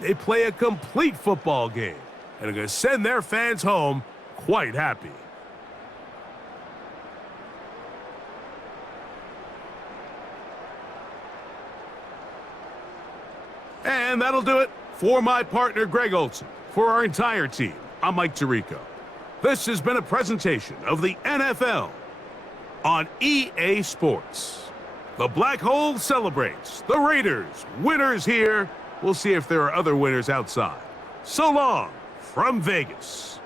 They play a complete football game and are going to send their fans home quite happy. And that'll do it for my partner, Greg Olson. For our entire team, I'm Mike Tirico. This has been a presentation of the NFL on EA Sports. The Black Hole celebrates. The Raiders, winners here. We'll see if there are other winners outside. So long from Vegas.